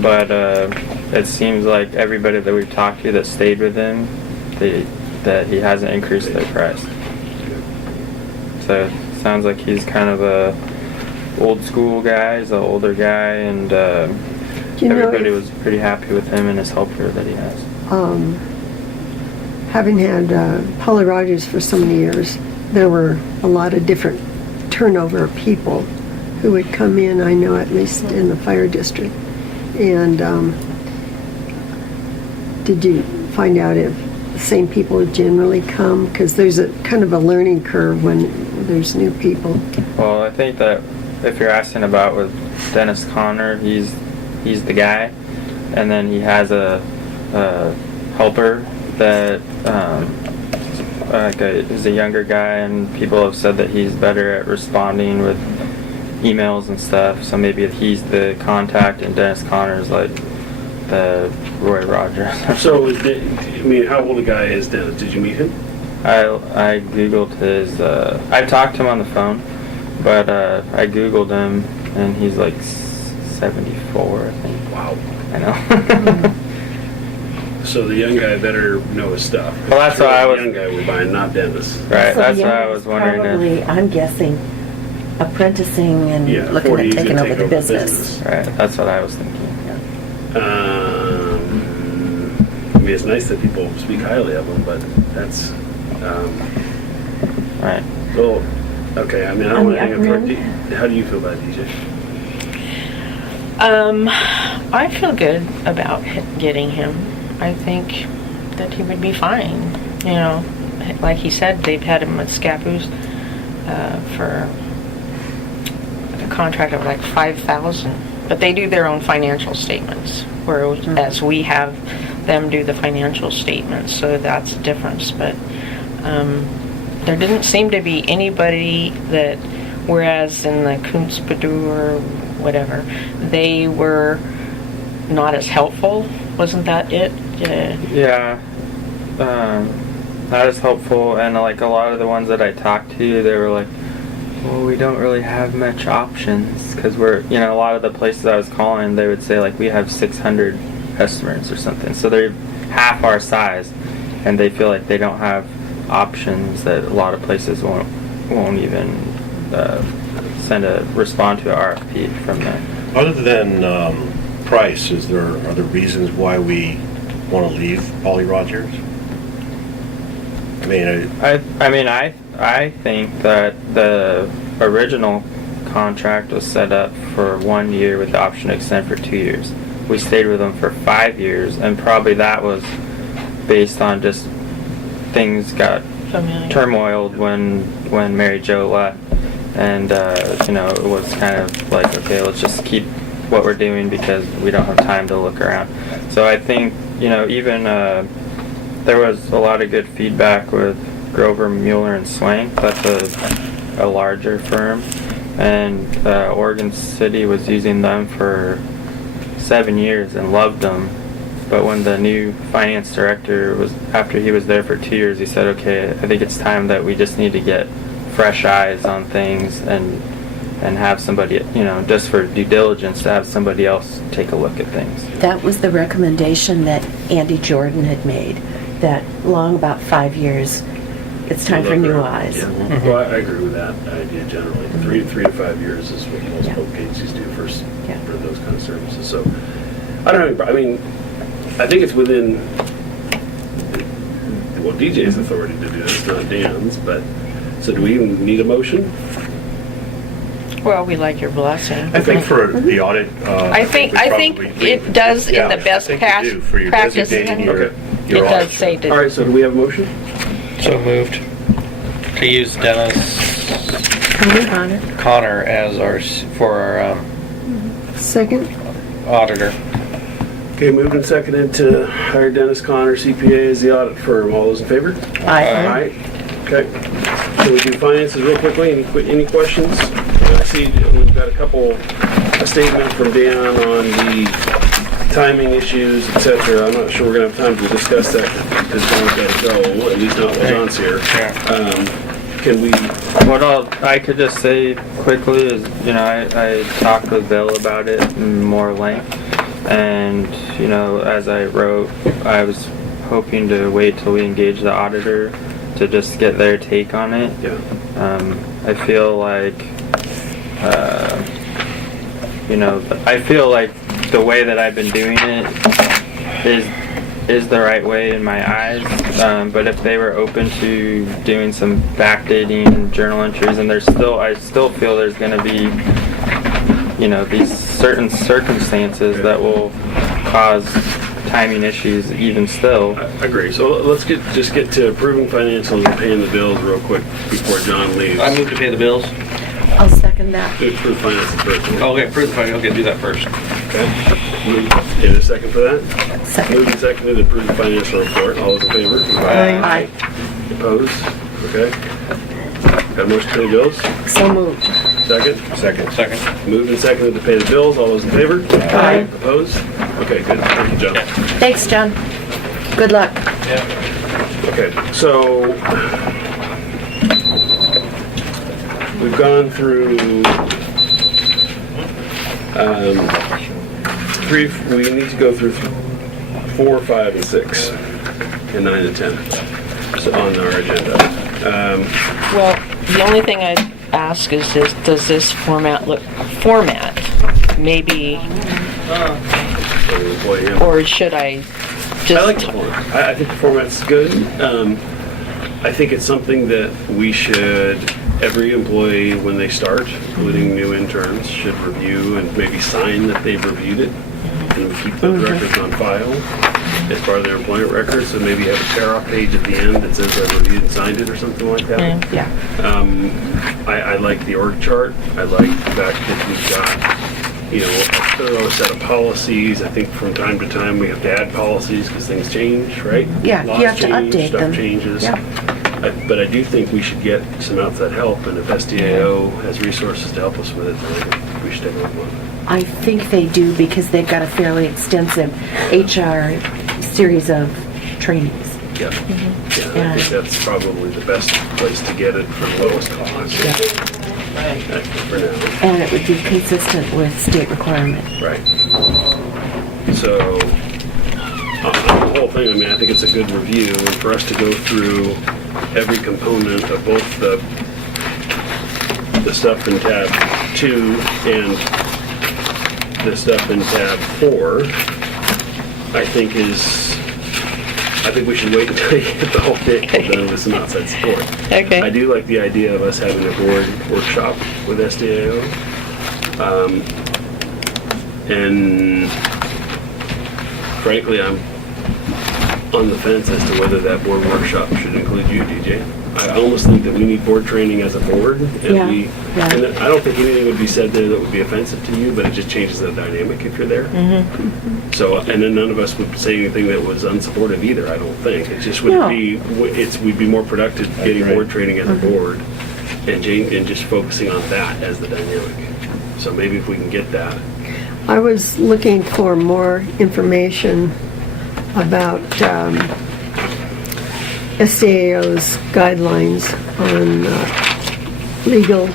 but it seems like everybody that we've talked to that stayed with him, that he hasn't increased their price. So it sounds like he's kind of a old school guy. He's an older guy, and everybody was pretty happy with him and his helper that he has. Having had Polly Rogers for so many years, there were a lot of different turnover of people who would come in, I know at least in the fire district. And did you find out if the same people generally come? Because there's a kind of a learning curve when there's new people. Well, I think that if you're asking about with Dennis Conner, he's the guy, and then he has a helper that is a younger guy, and people have said that he's better at responding with emails and stuff. So maybe he's the contact, and Dennis Conner is like the Roy Rogers. So how old a guy is Dennis? Did you meet him? I googled his. I talked to him on the phone, but I googled him, and he's like 74, I think. Wow. I know. So the young guy better know his stuff. Well, that's what I was. The young guy we're buying, not Dennis. Right. So That's the what I youngest was wondering. Probably, I'm guessing, apprenticing and Yeah, looking 40 at he's taking gonna over take the business. Right. That's what I was thinking. I mean, it's nice that people speak highly of him, but that's. Right. Well, okay. I mean, I don't On want to the hang up. upper end? How do you feel about it, DJ? I feel good about getting him. I think that he would be fine. You know, like he said, they've had him at Scappoose for a contract of like $5,000, but they do their own financial statements, whereas we have them do the financial statements, so that's a difference. But there didn't seem to be anybody that, whereas in the Kunstbadu or whatever, they were not as helpful. Wasn't that it? Yeah. Not as helpful, and like a lot of the ones that I talked to, they were like, well, we don't really have much options, because we're, a lot of the places I was calling, they would say like, we have 600 customers or something, so they're half our size, and they feel like they don't have options, that a lot of places won't even respond to an RFP from them. Other than price, are there reasons why we want to leave Polly Rogers? I think that the original contract was set up for 1 year with the option to extend for 2 years. We stayed with them for 5 years, and probably that was based on just things got turmoiled when Mary Jo left, and it was kind of like, okay, let's just keep what we're doing because we don't have time to look around. So I think even there was a lot of good feedback with Grover, Mueller, and Swank. That's a larger firm, and Oregon City was using them for 7 years and loved them. But when the new finance director after he was there for 2 years, he said, okay, I think it's time that we just need to get fresh eyes on things and have somebody, just for due diligence, to have somebody else take a look at things. That was the recommendation that Andy Jordan had made, that long about 5 years, it's time for new eyes. Yeah. Well, I agree with that idea generally. 3 to 5 years is what most Yeah. boat agencies do first Yeah. for those kind of services. So, I don't know, I mean, I think it's within, well, DJ's authority to do it, it's not Dan's, but, so do we even need a motion? Well, we like your blessing. I think for the audit. I think it does in the best practice. For your practice. designating your Okay. It your audit does say trail. All to, right, so do we have a motion? So moved. To use Dennis Connor as for our Second? auditor. Okay, moved and seconded to hire Dennis Connor, CPA, as the audit firm. All those in favor? Aye. Okay. So we do finances real quickly. Any questions? I see we've got a a statement from Dan on the timing issues, etc. I'm not sure we're gonna have time to discuss that because John's got to go, at least not while John's here. Yeah. Can we, What I could just say quickly is, you know, I talked with Bill about it in more length, and, you know, as I wrote, I was hoping to wait till we engage the auditor to just get their take on it. yeah, I feel like, you know, I feel like the way that I've been doing it is the right way in my eyes. But if they were open to doing some backdating journal entries, and I still feel there's going to be, you know, these certain circumstances that will cause timing issues even still. I agree. So let's just get to approving financials and paying the bills real quick before John leaves. I move to pay the bills. I'll second that. Do approve finances first. Okay, approve the fine. Okay, do that first. Okay. Get a second for that? Second. Moved and seconded to approve the financial report. All those in favor? Aye. Opposed? Okay. Got a motion to pay the bills? So moved. Second? Second. Moved and seconded to pay the bills. All those in favor? Aye. Opposed? Okay, good. Thank you, John. Thanks, John. Good luck. Okay, so we've gone through we need to go through 4, 5, and 6, and 9 and 10 on our agenda. well, the only thing I'd ask is does this format maybe, or should I just? I like the format. I think the format's good. I think it's something that we should, every employee when they start, including new interns, should review and maybe sign that they've reviewed it, and keep those records on file as part of their employment records. So maybe have a tear-off page at the end that says I reviewed and signed it or something like that. Yeah. I like the org chart. I like the fact that we've got, you know, a thorough set of policies. I think from time to time we have to add policies because things change, right? Yeah, you Laws have to change, update stuff them. changes. Yeah. But I do think we should get some outside help, and if SDAO has resources to help us with it, then I think we should take a look at it. I think they do because they've got a fairly extensive HR series of trainings. Yeah. Yeah, I think that's probably the best place to get it for the lowest cost. For now. And it would be consistent with state requirement. Right. So, on the whole thing, I mean, I think it's a good review, and for us to go through every component of both the stuff in tab 2 and the stuff in tab 4, I think we should wait until you get the whole vehicle done with some outside support. Okay. I do like the idea of us having a board workshop with SDAO. And frankly, I'm on the fence as to whether that board workshop should include you, DJ. I almost think that we need board training as a board, and Yeah, yeah. and I don't think anything would be said there that would be offensive to you, but it just changes the dynamic if you're there. Mm-hmm. So, and then none of us would say anything that was unsupportive either, I don't think. It just would No. we'd be more productive getting board training as a board and just focusing on that as the dynamic. So maybe if we can get that. I was looking for more information about SDAO's guidelines on legal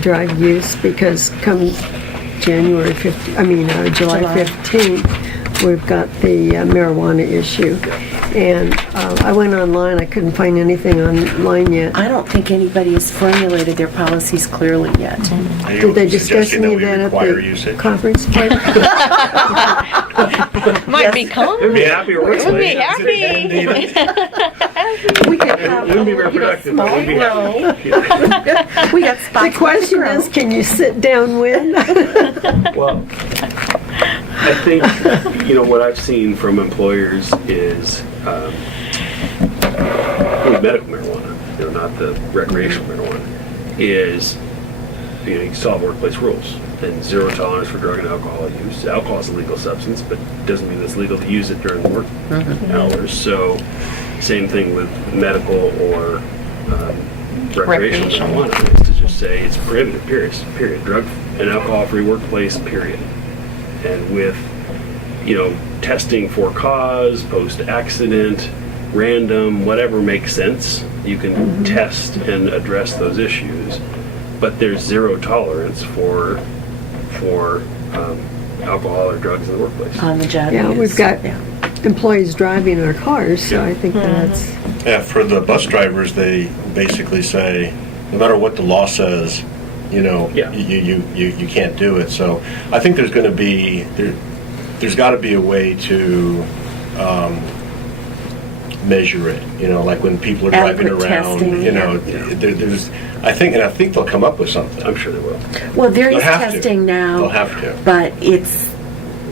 drug use, because come July 15th, we've got the marijuana issue. And I went online, I couldn't find anything online yet. I don't think anybody has formulated their policies clearly yet. Are you Did they discuss suggesting any of we that at require the usage? conference? Might be calm. It'd be a happier Would be workplace. happy. We could have, Wouldn't be very productive, but we'd be happy. we got The spots. question is, can you sit down when? Well, I think, what I've seen from employers is medical marijuana, not the recreational marijuana, is, you solve workplace rules and zero tolerance for drug and alcohol use. Alcohol is a legal substance, but it doesn't mean it's legal to use it during the work hours. So, same thing with medical or recreational marijuana, is to just say it's prohibited, period. Drug and alcohol-free workplace, period. And with, testing for cause, post-accident, random, whatever makes sense, you can test and address those issues. But there's zero tolerance for alcohol or drugs in the workplace. On the job. Yeah, use. we've got Yeah. employees driving our cars, so I think that's, Yeah, for the bus drivers, they basically say, no matter what the law says, Yeah. you can't do it. So I think there's going to be there's got to be a way to measure it. Like when people are driving Adequate around. testing, There's I think they'll come up with something. I'm sure they will. Well, there They'll is have to. testing now. They'll have to. But it's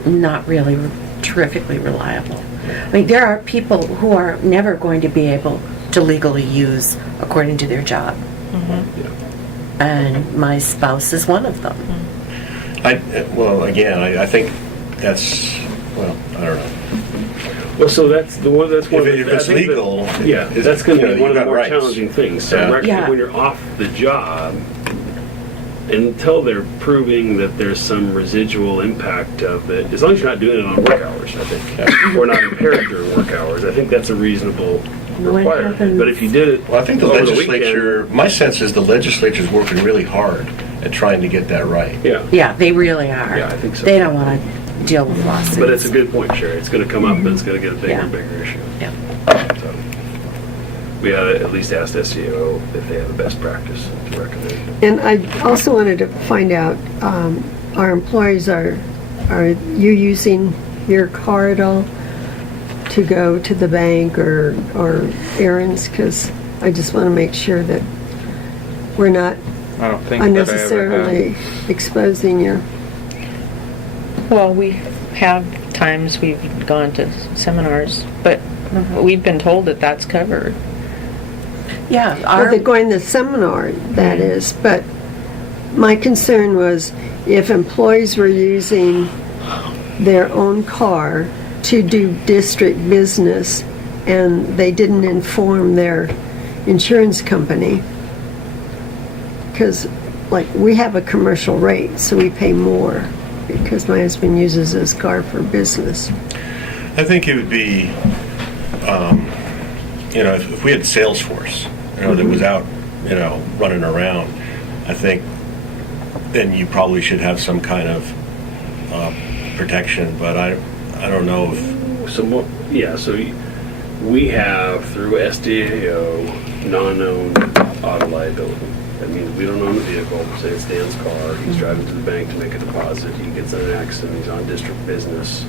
not really terrifically reliable. I mean, there are people who are never going to be able to legally use according to their job. And my spouse is one of them. I think that's, I don't know. Well, so that's the one. That's one. If it's legal, that's going to be one of the got more rights. challenging things. So Yeah. Yeah. when you're off the job, until they're proving that there's some residual impact of it, as long as you're not doing it on work hours, I think, or not impaired during work hours, I think that's a reasonable What requirement. happens- But if you did it, Well, I think the over legislature, my sense is the legislature's working really hard at trying to get that right. weekend, Yeah, they really are. Yeah, I think so. They don't want to deal with lawsuits. but it's a good point, Sherry. It's going to come up, and it's going to get a bigger Yeah. and bigger issue. Yeah. So we ought to at least ask SEO if they have a best practice to recommend. and I also wanted to find out, our employees, are you using your car at all to go to the bank or errands? Because I just want to make sure that we're not I don't think that I ever unnecessarily have. exposing your, Well, we have times we've gone to seminars, but we've been told that that's covered. Yeah, well, they're going to seminar, that is, but my concern was if employees were using their own car to do district business and they didn't inform their insurance company, because like we have a commercial rate, so we pay more because my husband uses his car for business. I think it would be, if we had Salesforce, that was out, running around, I think then you probably should have some kind of protection. But I don't know if So we have through SDAO non-owned auto liability. That means we don't own the vehicle. Say it's Dan's car. He's driving to the bank to make a deposit. He gets in an accident. He's on district business.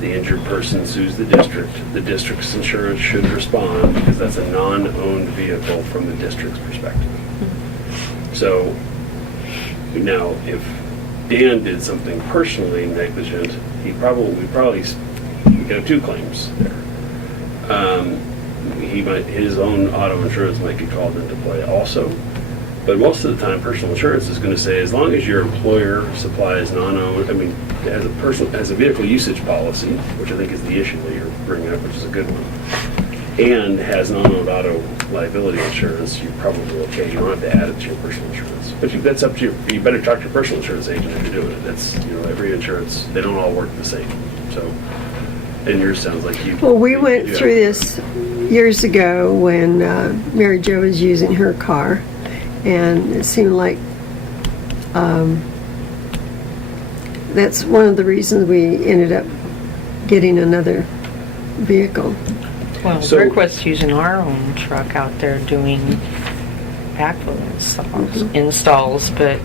The injured person sues the district. The district's insurance should respond because that's a non-owned vehicle from the district's perspective. So now, if Dan did something personally negligent, we could have two claims there. His own auto insurance might get called into play also. But most of the time, personal insurance is going to say, as long as your employer supplies non-owned, as a vehicle usage policy, which I think is the issue that you're bringing up, which is a good one, and has non-owned auto liability insurance, you're probably okay. You don't have to add it to your personal insurance. But that's up to you. You better talk to your personal insurance agent if you're doing it. That's, every insurance, they don't all work the same. So, and yours sounds like you. Well, we went you through have- this years ago when Mary Jo was using her car, and it seemed like that's one of the reasons we ended up getting another vehicle. Well, So- Rick was using our own truck out there doing backflow installs, but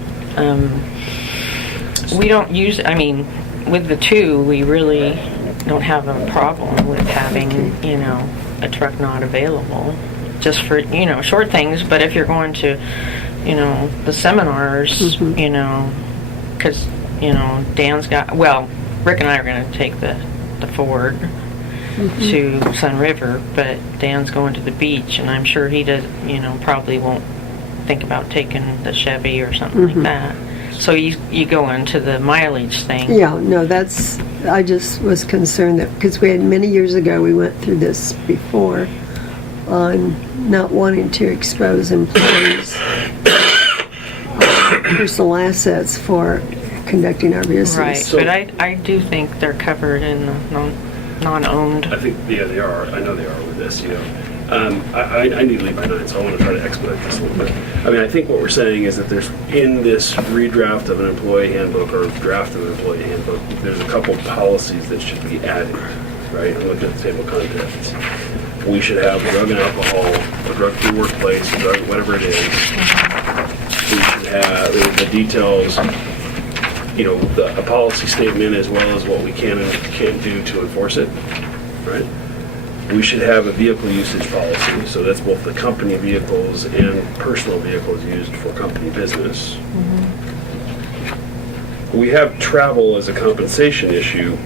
we don't use, I mean, with the two, we really don't have a problem with having, you know, a truck not available. Just for, you know, short things, but if you're going to, you know, the seminars, you know, because, you know, Dan's got, well, Rick and I are going to take the Ford to Sun River, but Dan's going to the beach, and I'm sure he does, you know, probably won't think about taking the Chevy or something like that. So you go into the mileage thing. Yeah, no, that's, I just was concerned that, because we had, many years ago, we went through this before, on not wanting to expose employees' personal assets for conducting our business. Right, So- but I do think they're covered in the non-owned. I think, yeah, they are. I know they are with this, you know. I need to leave by 9, so I want to try to expedite this a little bit. I mean, I think what we're saying is that there's, in this redraft of an employee handbook or draft of an employee handbook, there's a couple policies that should be added, right? I'm looking at the table of contents. We should have drug and alcohol, a drug-free workplace, drug, whatever it is. We should have the details, you know, a policy statement as well as what we can and can't do to enforce it, right? We should have a vehicle usage policy, so that's both the company vehicles and personal vehicles used for company business. We have travel as a compensation issue,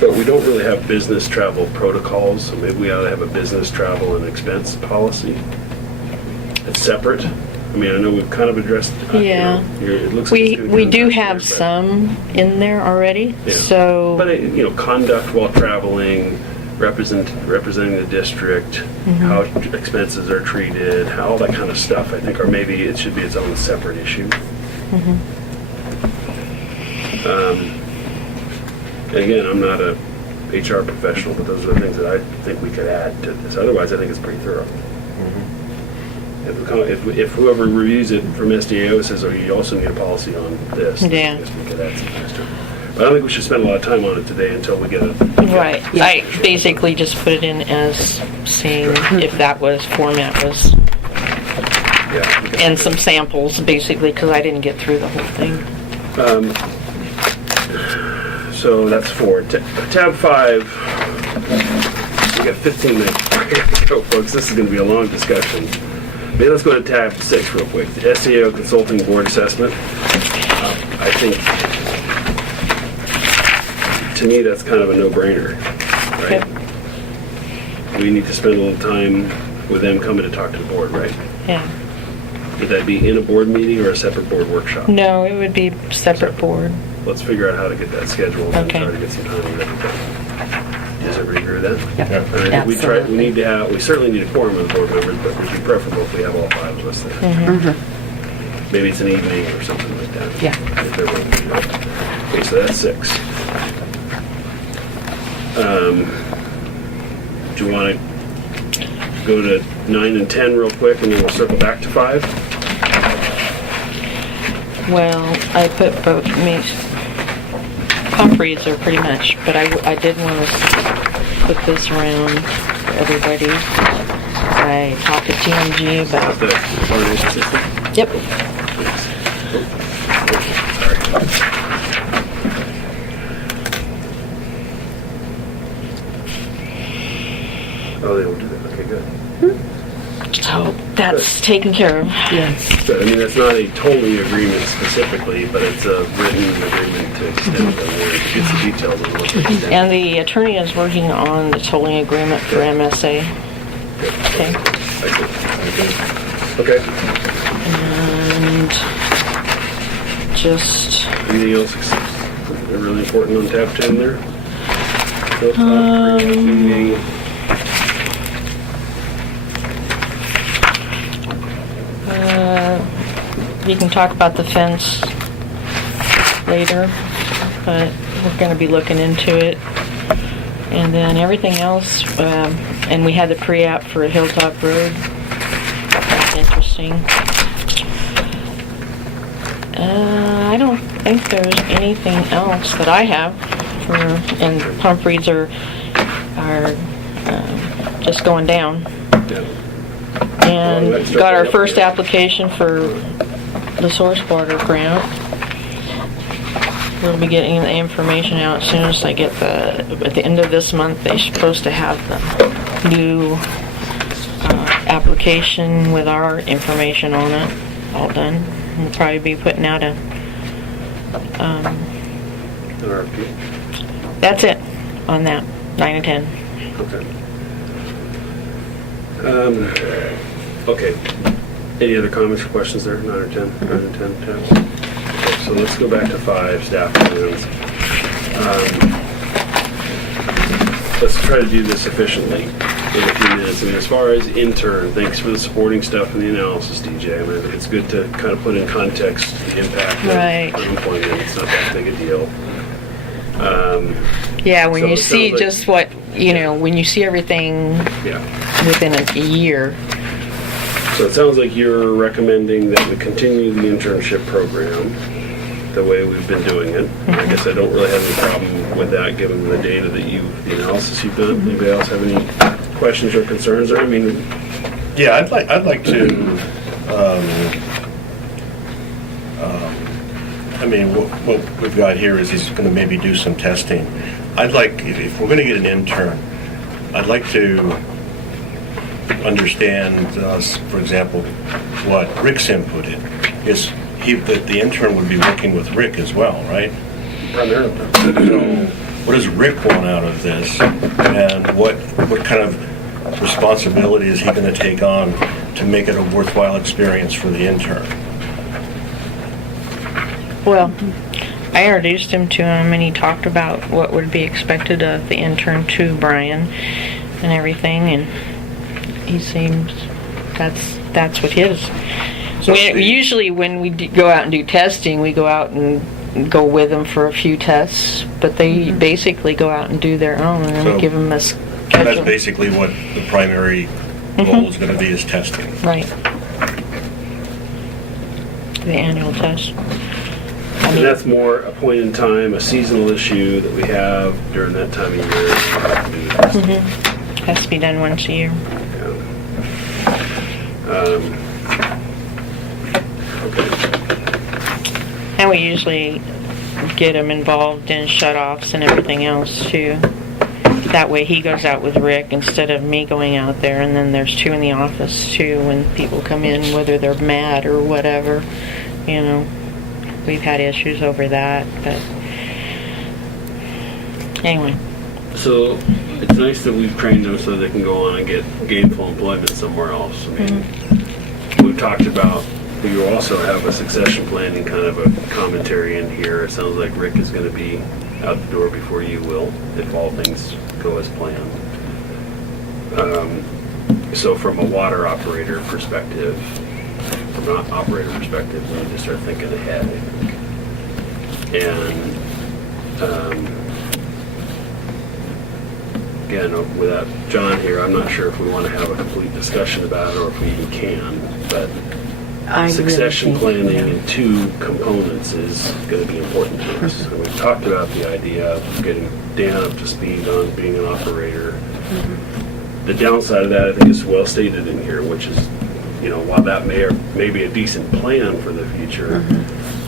but we don't really have business travel protocols, so maybe we ought to have a business travel and expense policy. It's separate. I mean, I know we've kind of addressed, Yeah. it looks like it's gonna We be do addressed have here, but- some in there already, Yeah. so. But, you know, conduct while traveling, representing the district, how expenses are treated, how all that kind of stuff, I think, or maybe it should be its own separate issue. And again, I'm not a HR professional, but those are the things that I think we could add to this. Otherwise, I think it's pretty thorough. If whoever reviews it from SDAO says, oh, you also need a policy on this, I Yeah. guess we could add some things to it. But I don't think we should spend a lot of time on it today until we get a... Right, I basically just put it in as seeing if that format was, Yeah, because- and some samples, basically, because I didn't get through the whole thing. So that's 4. Tab 5, we got 15 minutes. Go, folks, this is going to be a long discussion. Maybe let's go to tab 6 real quick. The SEO Consulting Board Assessment. I think, to me, that's kind of a no-brainer, right? We need to spend a little time with them coming to talk to the board, right? Yeah. Would that be in a board meeting or a separate board workshop? No, it would be separate board. Let's figure out how to get that scheduled and Okay. try to get some time with everybody. Does everybody agree with that? Yeah. And I think we certainly need a quorum of the board members, but it would be preferable if we have all 5 of us there. Maybe it's an evening or something like that. Yeah. If they're willing to do that. Okay, so that's 6. Do you want to go to 9 and 10 real quick, and then we'll circle back to 5? Well, I put both, pump reads are pretty much, but I did want to put this around for everybody. I talked to TMG about, The coordination system? yep, Oh, they will do that. Okay, good. so that's taken care of. Good. I mean, it's not a tolling agreement specifically, but it's a written agreement to extend the warrant. It gets the details of what they extend. And the attorney is working on the tolling agreement for MSA. Okay. Okay. And just, Anything else really important on tab 10 there? Hilltop Creek meeting. you can talk about the fence later, but we're going to be looking into it. And then everything else, and we had the pre-app for Hilltop Road. That's interesting. I don't think there's anything else that I have for, and pump reads are just going down. Yeah. And Well, let's start got our that up first again. application for the source water grant. We'll be getting the information out as soon as I get at the end of this month, they're supposed to have the new application with our information on it all done. We'll probably be putting out An RFP. that's it on that, 9 and 10. Okay. Okay. Any other comments or questions there? 9 or 10? 9 and 10 tabs. Okay, so let's go back to 5, staff plans. Let's try to do this efficiently in a few minutes. I mean, as far as intern, thanks for the supporting stuff and the analysis, DJ. I mean, I think it's good to kind of put in context the impact Right. of unemployment. It's not that big a deal. Yeah, when So you it see sounds like- just what, when you see everything Yeah. within a year. So it sounds like you're recommending that we continue the internship program the way we've been doing it. I guess I don't really have any problem with that, given the data that the analysis you've done. Anybody else have any questions or concerns? Or, I mean, Yeah, I'd like to, I mean, what we've got here is he's gonna maybe do some testing. I'd like, if we're gonna get an intern, I'd like to understand, for example, what Rick's input is that the intern would be working with Rick as well, right? primarily. So what does Rick want out of this? And what kind of responsibility is he going to take on to make it a worthwhile experience for the intern? Well, I introduced him to him and he talked about what would be expected of the intern to Brian and everything, and he seems that's what his. So Usually when we go out and do testing, we go out and go with them for a few tests, but they basically go out and do their own, and So we give them a that's schedule. basically what the primary goal is going to be, is testing. Right. The annual test. And that's more a point in time, a seasonal issue that we have during that time of year. Has to be done once a year. Okay. And we usually get him involved in shut-offs and everything else too. That way he goes out with Rick instead of me going out there, and then there's two in the office too when people come in, whether they're mad or whatever. We've had issues over that, but anyway. So it's nice that we've trained them so they can go on and get gainful employment somewhere else. I mean, we've talked about, we also have a succession planning kind of a commentary in here. It sounds like Rick is going to be out the door before you will, if all things go as planned. So from a water operator perspective, we need to start thinking ahead, I think. And again, without John here, I'm not sure if we want to have a complete discussion about it or if we even can, but succession planning in two components is going to be important to us. And we've talked about the idea of getting Dan up to speed on being an operator. The downside of that, I think, is well stated in here, which is, while that may be a decent plan for the future,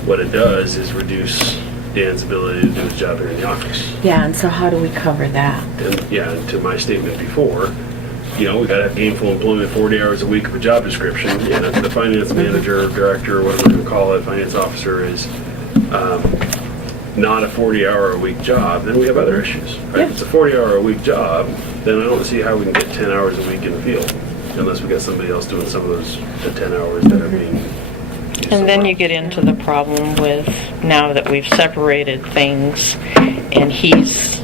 what it does is reduce Dan's ability to do his job here in the office. Yeah, and so how do we cover that? And to my statement before, we got to have gainful employment 40 hours a week of a job description. And if the finance manager, director, or whatever we're going to call it, finance officer is not a 40-hour-a-week job, then we have other issues. Right? If it's a 40-hour-a-week job, then I don't see how we can get 10 hours a week in the field, unless we got somebody else doing some of the 10 hours that are being used And then somewhere you get into the problem with, now that we've separated things and he's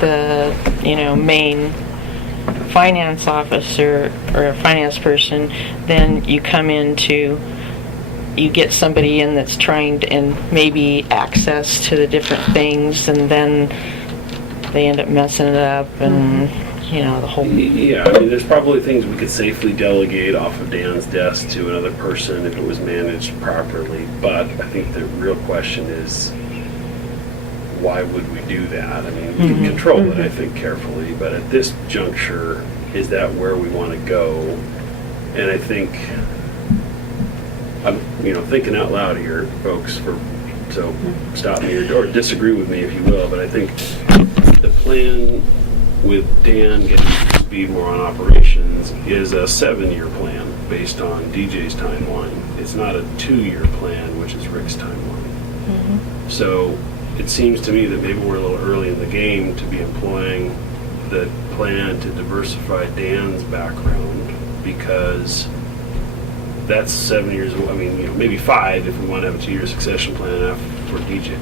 the main finance officer or a finance person, then you get somebody in that's trying to, and maybe access to the different things, and then they end up messing it up, and the whole. Yeah, I mean, there's probably things we could safely delegate off of Dan's desk to another person if it was managed properly, but I think the real question is, why would we do that? I mean, we can control it, I think, carefully, but at this juncture, is that where we want to go? And I think, I'm thinking out loud here, folks, so stop me or disagree with me if you will, but I think the plan with Dan getting to speed more on operations is a 7-year plan based on DJ's timeline. It's not a 2-year plan, which is Rick's timeline. So it seems to me that maybe we're a little early in the game to be employing the plan to diversify Dan's background, because that's 7 years. Maybe 5 if we want to have a 2-year succession plan for DJ.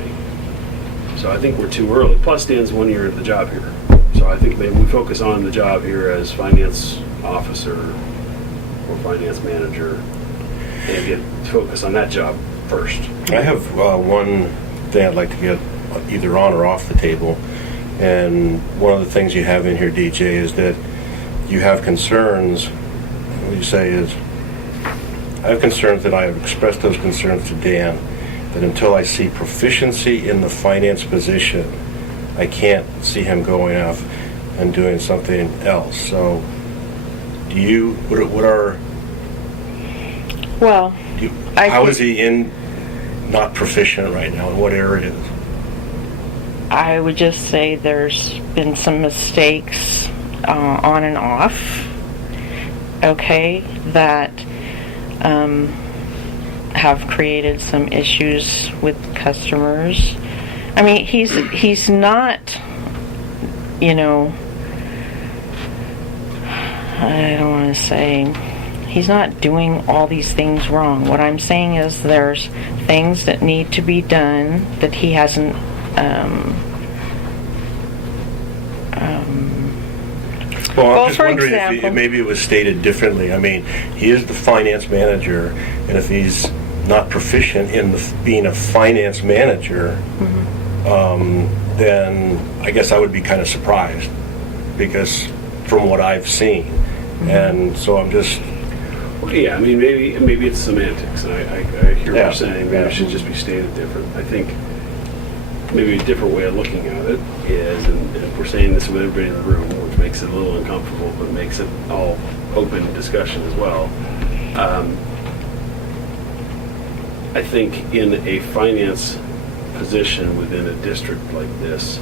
So I think we're too early. Plus, Dan's 1 year into the job here. So I think maybe we focus on the job here as finance officer or finance manager and get focus on that job first. I have one thing I'd like to get either on or off the table. And one of the things you have in here, DJ, is that you have concerns. What you say is, I have concerns that I have expressed those concerns to Dan, that until I see proficiency in the finance position, I can't see him going off and doing something else. So, how is he not proficient right now? In what areas? I would just say there's been some mistakes on and off, okay, that have created some issues with customers. I mean, he's not, I don't want to say, he's not doing all these things wrong. What I'm saying is there's things that need to be done that he hasn't Well, I'm just for wondering example, if maybe it was stated differently. I mean, he is the finance manager, and if he's not proficient in being a finance manager, then I guess I would be kind of surprised, because from what I've seen. And so I'm just... Well, yeah, I mean, maybe it's semantics. And I hear what you're saying. Maybe it should just be stated different. I think maybe a different way of looking at it is, and we're saying this with everybody in the room, which makes it a little uncomfortable, but makes it all open discussion as well. I think in a finance position within a district like this,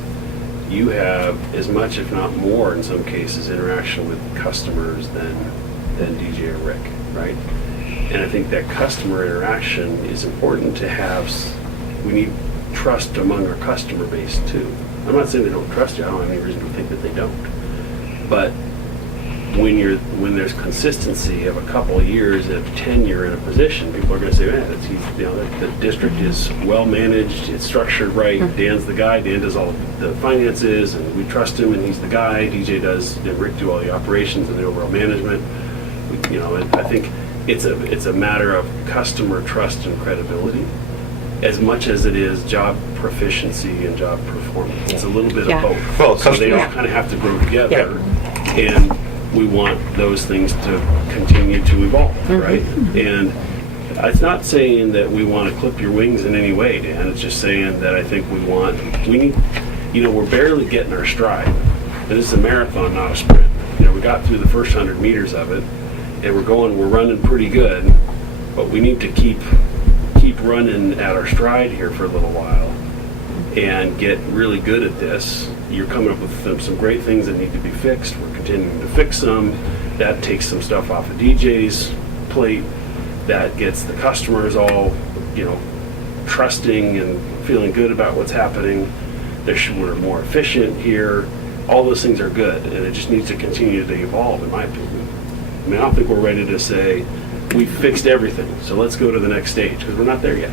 you have as much, if not more, in some cases, interaction with customers than DJ or Rick, right? And I think that customer interaction is important to have. We need trust among our customer base too. I'm not saying they don't trust you. I don't have any reason to think that they don't. But when there's consistency of a couple of years of tenure in a position, people are going to say, man, the district is well managed, it's structured right, Dan's the guy, Dan does all the finances, and we trust him, and he's the guy, DJ does, and Rick do all the operations and the overall management. I think it's a matter of customer trust and credibility as much as it is job proficiency and job performance. It's a little bit of both. Well, so they all kind of have to grow together, and we want those things to continue to evolve, right? And it's not saying that we want to clip your wings in any way, Dan. It's just saying that I think we need, we're barely getting our stride. And this is a marathon, not a sprint. We got through the first 100 meters of it, and we're running pretty good, but we need to keep running at our stride here for a little while and get really good at this. You're coming up with some great things that need to be fixed. We're continuing to fix them. That takes some stuff off of DJ's plate. That gets the customers all, trusting and feeling good about what's happening. We're more efficient here. All those things are good, and it just needs to continue to evolve, in my opinion. I mean, I don't think we're ready to say, we fixed everything, so let's go to the next stage, because we're not there yet.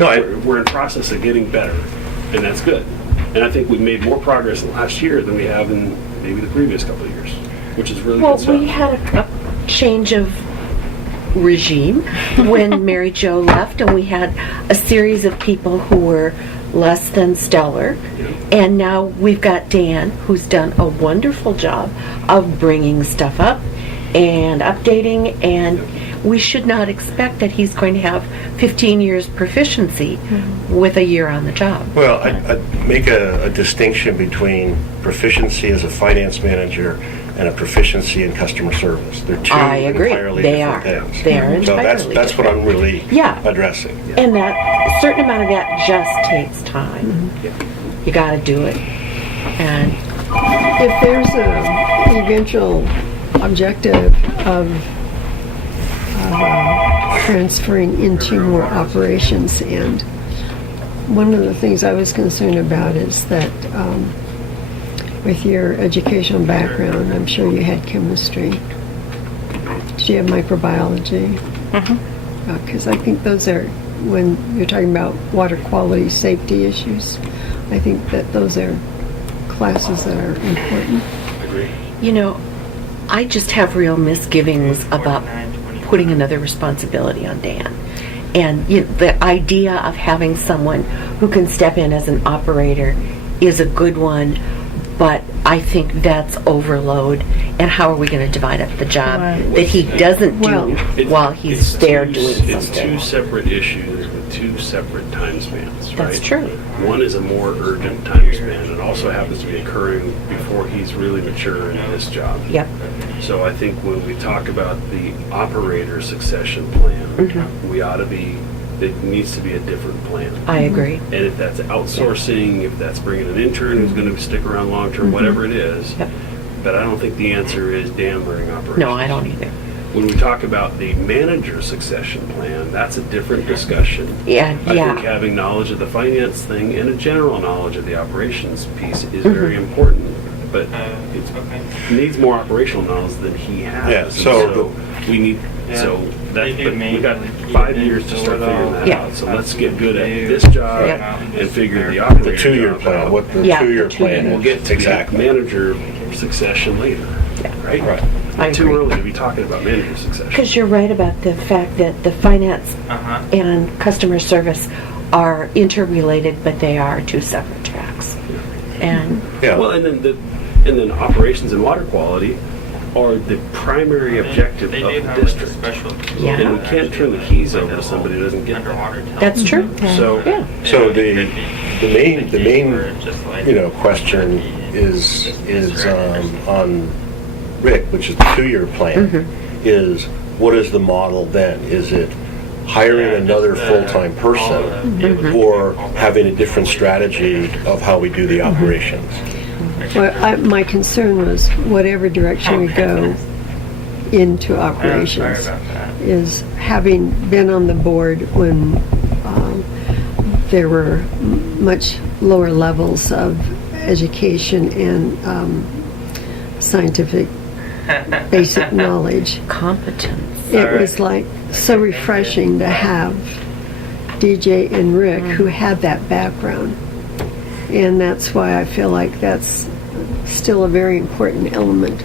No, we're in process of getting better, and that's good. And I think we've made more progress in the last year than we have in maybe the previous couple of years, which is really good stuff. Well, we had a change of regime when Mary Jo left, and we had a series of people who were less than stellar. And now we've got Dan, who's done a wonderful job of bringing stuff up and updating, and we should not expect that he's going to have 15 years proficiency with a year on the job. Well, I'd make a distinction between proficiency as a finance manager and a proficiency in customer service. They're two I agree. entirely They different are. things. They are So entirely that's what I'm really Yeah. addressing. And that, a certain amount of that just takes time. You gotta do it. And, If there's a eventual objective of transferring into more operations, and one of the things I was concerned about is that with your educational background, I'm sure you had chemistry. Did you have microbiology? Because I think those are, when you're talking about water quality safety issues, I think that those are classes that are important. you know, I just have real misgivings about putting another responsibility on Dan. And the idea of having someone who can step in as an operator is a good one, but I think that's overload. And how are we going to divide up the job that he doesn't do while he's there doing something? It's two separate issues with two separate time spans, right? That's true. One is a more urgent time span and also happens to be occurring before he's really mature in this job. Yep. So I think when we talk about the operator succession plan, we ought to be, it needs to be a different plan. I agree. And if that's outsourcing, if that's bringing an intern who's going to stick around long term, whatever it is. Yep. But I don't think the answer is Dan learning operations. No, I don't either. When we talk about the manager succession plan, that's a different discussion. Yeah, I yeah. think having knowledge of the finance thing and a general knowledge of the operations piece is very important. But it needs more operational knowledge than he has. Yeah, And so we need, so that, but we got 5 years to start figuring that Yeah. out. So let's get good at this job and figure the The operator 2-year job plan, out. what the Yeah, 2-year the 2 plan And is. we'll get to Exactly. manager succession later, right? Right. I Too agree. early to be talking about manager succession. Because you're right about the fact that the finance and customer service are interrelated, but they are two separate tracks. And Yeah. Well, and then operations and water quality are the primary objective of the district. Yeah. And we can't turn the keys over to somebody who doesn't get that. that's true. So, Yeah. So the main question is on Rick, which is the 2-year plan, is what is the model then? Is it hiring another full-time person or having a different strategy of how we do the operations? Well, my concern was whatever direction we go into operations is having been on the board when there were much lower levels of education and scientific basic knowledge. Competence. It was like so refreshing to have DJ and Rick who had that background. And that's why I feel like that's still a very important element.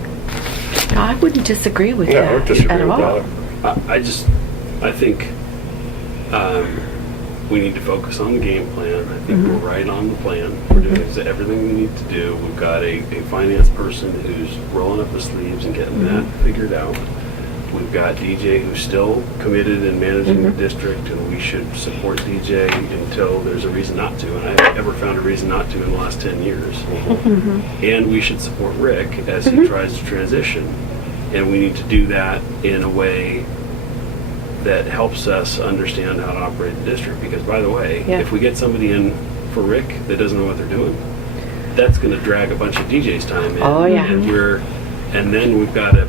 No, I wouldn't disagree with Yeah, I that don't disagree at with all. that. I think we need to focus on the game plan. I think we're right on the plan. We're doing everything we need to do. We've got a finance person who's rolling up the sleeves and getting that figured out. We've got DJ who's still committed in managing the district, and we should support DJ until there's a reason not to. And I haven't ever found a reason not to in the last 10 years. And we should support Rick as he tries to transition. And we need to do that in a way that helps us understand how to operate the district. Because, by the way, if we get somebody in for Rick that doesn't know what they're doing, that's going to drag a bunch of DJ's time in. Oh, yeah. And then we've got a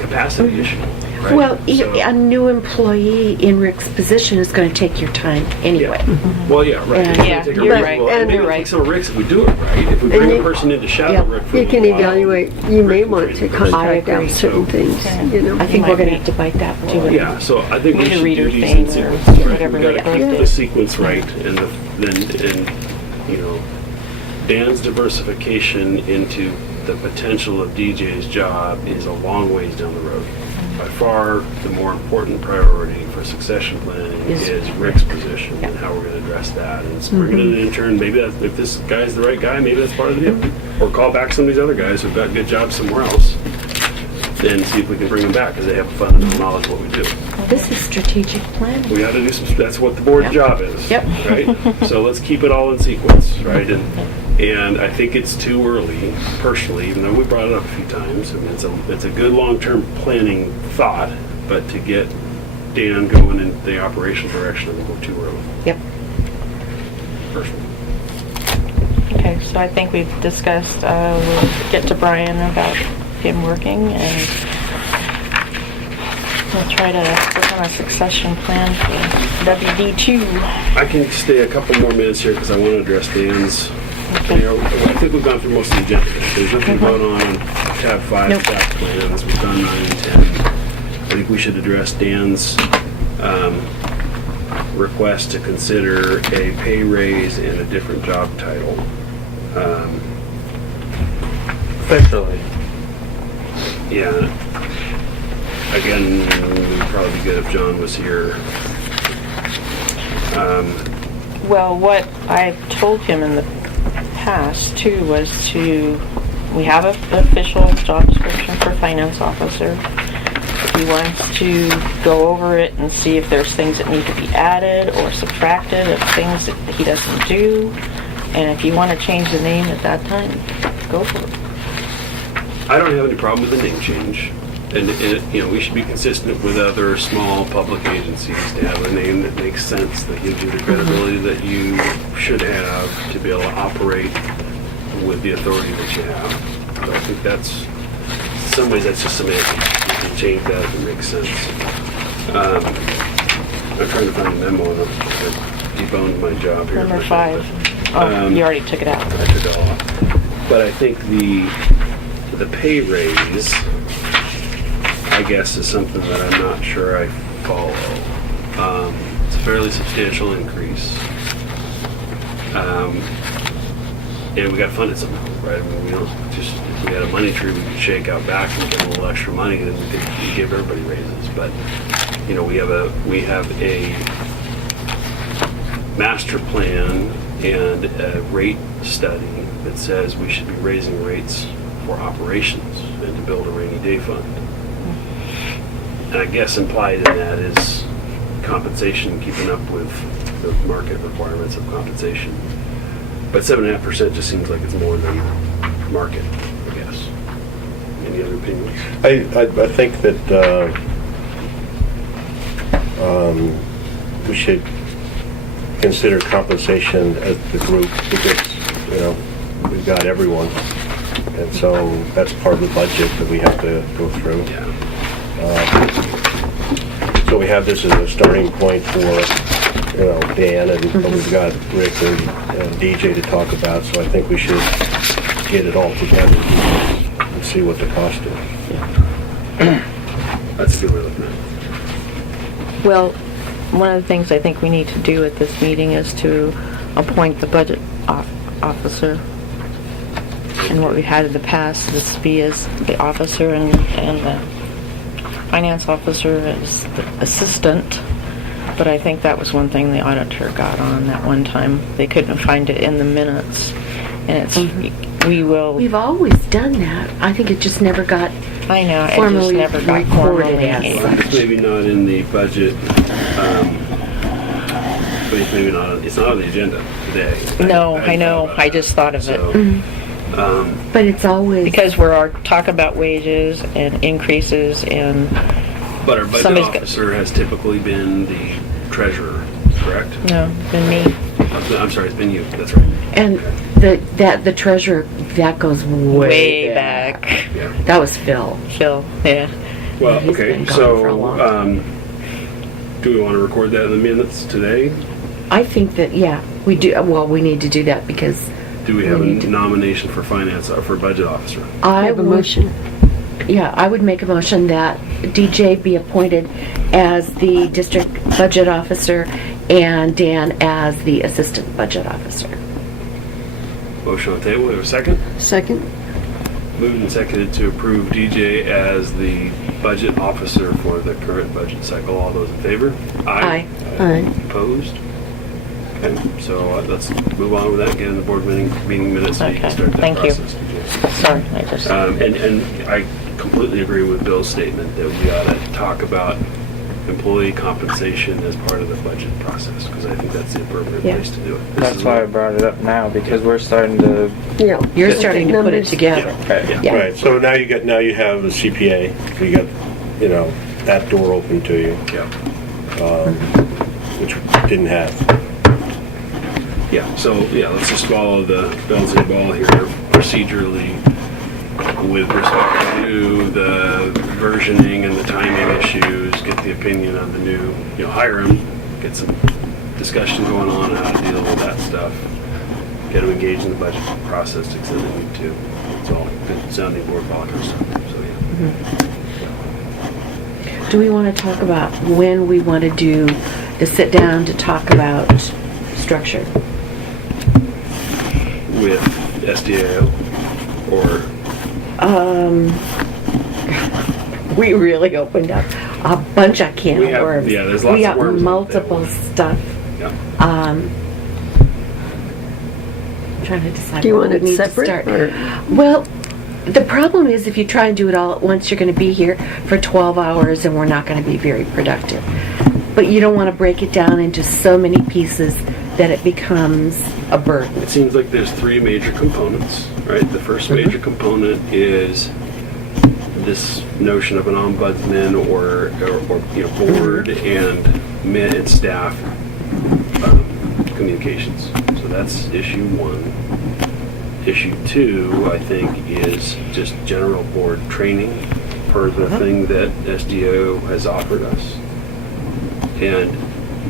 capacity issue. Right? Well, So- a new employee in Rick's position is going to take your time anyway. Well, yeah, right. And- It's gonna Yeah, take a you're Rick- right. well, And maybe you're it'll right. take some of Rick's if we do it right. If we bring a person in to shadow Rick for a You can little while, evaluate, you may Rick can want train to the person. contract I agree. out certain things, you know. I think Might we're going to be. have to bite that one. Yeah, so I think we Need a should reader do these thing in or sequence. Right? whatever We got to we keep got. the sequence right, and Dan's diversification into the potential of DJ's job is a long ways down the road. By far, the more important priority for succession planning is Rick's position and how we're going to address that. And it's bringing in an intern. Maybe if this guy's the right guy, maybe that's part of the deal. Or call back some of these other guys who've got good jobs somewhere else, and see if we can bring them back because they have fundamental knowledge of what we do. This is strategic planning. We got to do some. That's what the board's job is. Yep. Right. So let's keep it all in sequence, right? And And I think it's too early, personally, even though we brought it up a few times. I mean, it's a good long-term planning thought, but to get Dan going in the operational direction, I think we're too early, Yep. personally. Okay, so I think we've discussed, we'll get to Brian about him working, and we'll try to work on a succession plan for WD2. I can stay a couple more minutes here because I want to address Dan's. You know, I think we've gone through most of the agenda. There's nothing going on tab 5, Nope. tax plans. We've done 9 and 10. I think we should address Dan's request to consider a pay raise and a different job title. Officially. Yeah. Again, it would probably be good if John was here. Well, what I told him in the past too was we have an official job description for finance officer. He wants to go over it and see if there's things that need to be added or subtracted, of things that he doesn't do. And if you want to change the name at that time, go for it. I don't have any problem with the name change. And you know, we should be consistent with other small public agencies to have a name that makes sense, that gives you the credibility that you should have to be able to operate with the authority that you have. So I think that's, in some ways, that's just semantics. You can change that if it makes sense. I'm trying to find a memo and I deboned my job here. Number 5. Oh, you already took it out. I took it all off. But I think the pay raise, I guess, is something that I'm not sure I follow. It's a fairly substantial increase. And we got funded somehow, right? I mean, we don't just, if we had a money tree we could shake out back and get a little extra money, then we could give everybody raises. But, you know, we have a master plan and a rate study that says we should be raising rates for operations and to build a rainy day fund. And I guess implied in that is compensation, keeping up with the market requirements of compensation. But 7.5% just seems like it's more than market, I guess. Any other opinions? I think that we should consider compensation as the group because, you know, we've got everyone. And so that's part of the budget that we have to go through. Yeah. So we have this as a starting point for, you know, Dan, and but we've got Rick and DJ to talk about, so I think we should get it all together and see what the cost is. That's a good way of looking at it. Well, one of the things I think we need to do at this meeting is to appoint the budget officer. And what we've had in the past is to be as the officer and the finance officer as the assistant. But I think that was one thing the auditor got on that one time. They couldn't find it in the minutes. And it's, We've always done that. I think it just never got I know, it just formally never got recorded formally. as Well, it's maybe not in the budget, but it's maybe not, it's not on the agenda today. No, I hadn't know. thought about I that. just thought of it. So, But it's always... Because we're talking about wages and increases and but our budget Somebody's got- officer has typically been the treasurer, correct? no, than me. I'm sorry, it's been you, that's right. And the treasurer, that goes way Way back. Yeah. That was Phil. Phil, yeah. Well, He's okay, been gone for a long so, do we want to record that in the minutes today? I think that, yeah, we do. Well, we need to do that because Do we have a We need to- nomination for finance, for budget officer? I have a would- motion. Yeah, I would make a motion that DJ be appointed as the district budget officer and Dan as the assistant budget officer. Motion on the table, we have a second? Second? Moved and seconded to approve DJ as the budget officer for the current budget cycle. All those in favor? Aye. Aye. Opposed? Okay, so let's move on with that, get in the board meeting minutes so you can Okay, start that thank you. process. DJ. Sorry, I just, And I completely agree with Bill's statement that we ought to talk about employee compensation as part of the budget process, because I think that's the appropriate Yeah. place to do it. That's why I brought it up now, because we're starting to, Yeah. You're starting to put it Numbers. together. Yeah. Yeah. Right, so now you have a CPA, you got, that door open to you, Yeah. which we didn't have. Yeah, so, let's just follow the bells and ball here procedurally with respect to the versioning and the timing issues, get the opinion on the new, hire them, get some discussion going on how to deal with that stuff, get them engaged in the budget process to extend the need to. It's all good sounding board, all that kind of stuff, so yeah. Do we want to talk about when we want to do the sit down to talk about structure? With SDAO or We really opened up a bunch of can We of have- worms. yeah, there's lots we of got worms out multiple there. stuff. yeah. I'm trying to decide. Do you where want we it need to separate, start. or- Well, the problem is if you try and do it all at once, you're going to be here for 12 hours and we're not going to be very productive. But you don't want to break it down into so many pieces that it becomes a burden. It seems like there's three major components, right? The first major component is this notion of an ombudsman or board and mid and staff communications. So that's issue one. Issue two, I think, is just general board training per the thing that SDO has offered us. And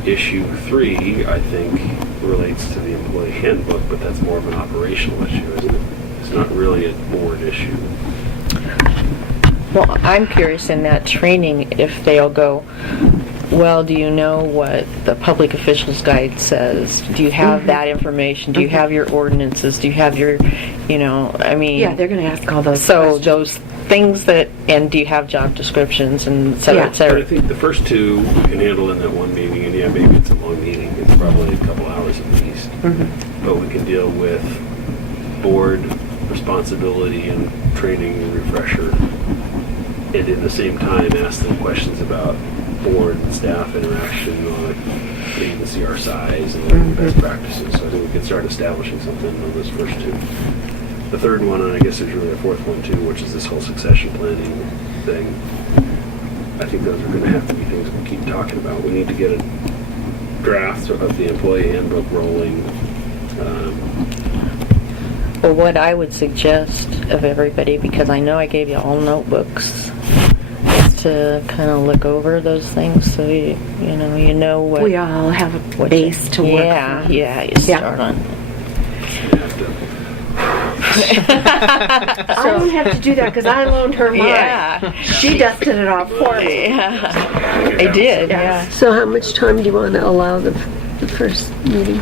issue three, I think, relates to the employee handbook, but that's more of an operational issue, isn't it? It's not really a board issue. Well, I'm curious in that training if they'll go, well, do you know what the public officials guide says? Do you have that information? Do you have your ordinances? Do you have your, I mean... Yeah, they're going to ask all those So questions. those things and do you have job descriptions and et cetera, Yeah. et But cetera? I think the first two we can handle in that one meeting, and maybe it's a long meeting, it's probably a couple hours at least. But we can deal with board responsibility and training and refresher, and in the same time ask them questions about board and staff interaction on the CR size and best practices. So I think we can start establishing something on those first two. The third one, and I guess there's really a fourth one too, which is this whole succession planning thing. I think those are going to have to be things we keep talking about. We need to get a draft of the employee handbook rolling. Well, what I would suggest of everybody, because I know I gave you all notebooks, is to kind of look over those things so you know what... We all have a what base to work Yeah, from. yeah, you start on. I don't have to do that because I loaned her mine. Yeah. She dusted it off for me. Yeah, I did, yeah. So how much time do you want to allow the first meeting?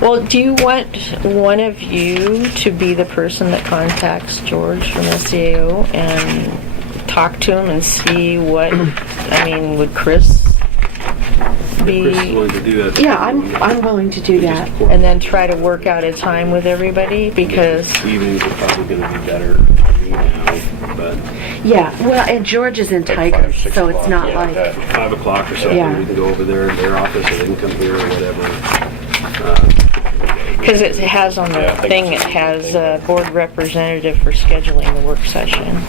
Well, do you want one of you to be the person that contacts George from SCAO and talk to him and see what, would Chris be... Chris is willing to do that. Yeah, I'm willing to do that. And then try to work out a time with everybody, because... Evenings are probably going to be better for me now, but Yeah, well, and George is in Like Tigers, 5, 6 so it's o'clock, not yeah, like... okay. 5 o'clock or so, Yeah. we can go over there in their office, or they can come here or whatever. Because it has on the Yeah, I think thing, it it's a good has thing. a board representative for scheduling the work session.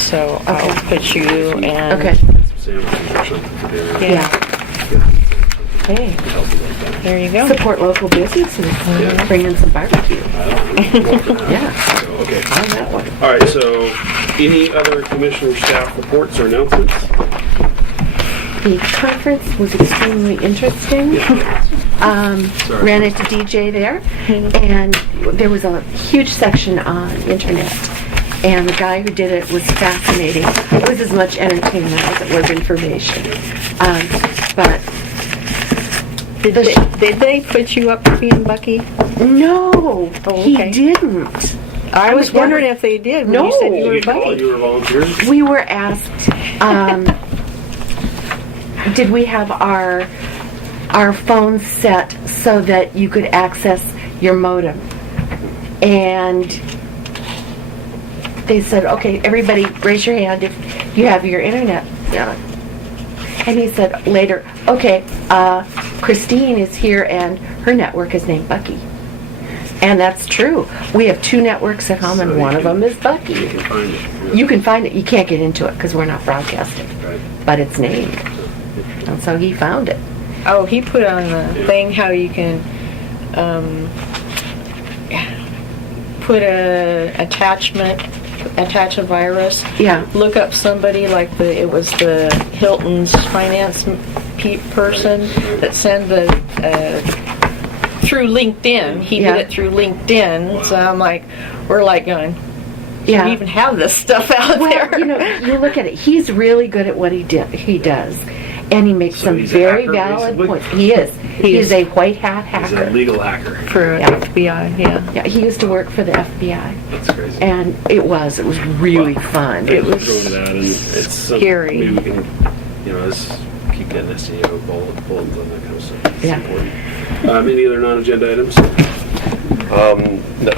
So I'll put you and... Okay. Sandwiches or something for dinner. Yeah. Hey, Healthy like that. There you go. support local businesses. Bring in some barbecue. I don't know. Yeah, So, okay. on that one. All right, so any other commissioner staff reports or announcements? The conference was extremely interesting. Sorry. Ran into DJ there, and there was a huge section on internet. And the guy who did it was fascinating. It was as much entertainment as it was information. But Did they put you up for being Bucky? no, Oh, okay. he didn't. I was never- wondering if they did when No. you said you were You Bucky. were volunteers? We were asked, did we have our phones set so that you could access your modem? And they said, okay, everybody raise your hand if you have your internet. And he said later, okay, Christine is here and her network is named Bucky. And that's true. We have 2 networks at home So and you one of can- them is Bucky. You can find it. Yeah. You can find it. You can't get into it because we're not broadcasting. Right. But it's named. And so he found it. Oh, he put on the thing how you can put attach a virus. Yeah. Look up somebody like it was the Hilton's finance person that sent the through LinkedIn. He Yeah. did it through LinkedIn. So I'm like, we're like going, Yeah. you even have this stuff out there. Well, you know, you look at it. He's really good at what he does. And he makes So some he's a very hacker, valid basically? points. He is. He is a white hat He's a hacker. legal hacker. For Yeah. FBI, yeah. Yeah, he used to work for the FBI. That's crazy. And it was really fun. It was Going to that, and it's something scary. Maybe we can, let's keep getting SEO bullets on that kind of stuff. It's Yeah. important. Any other non-agenda items?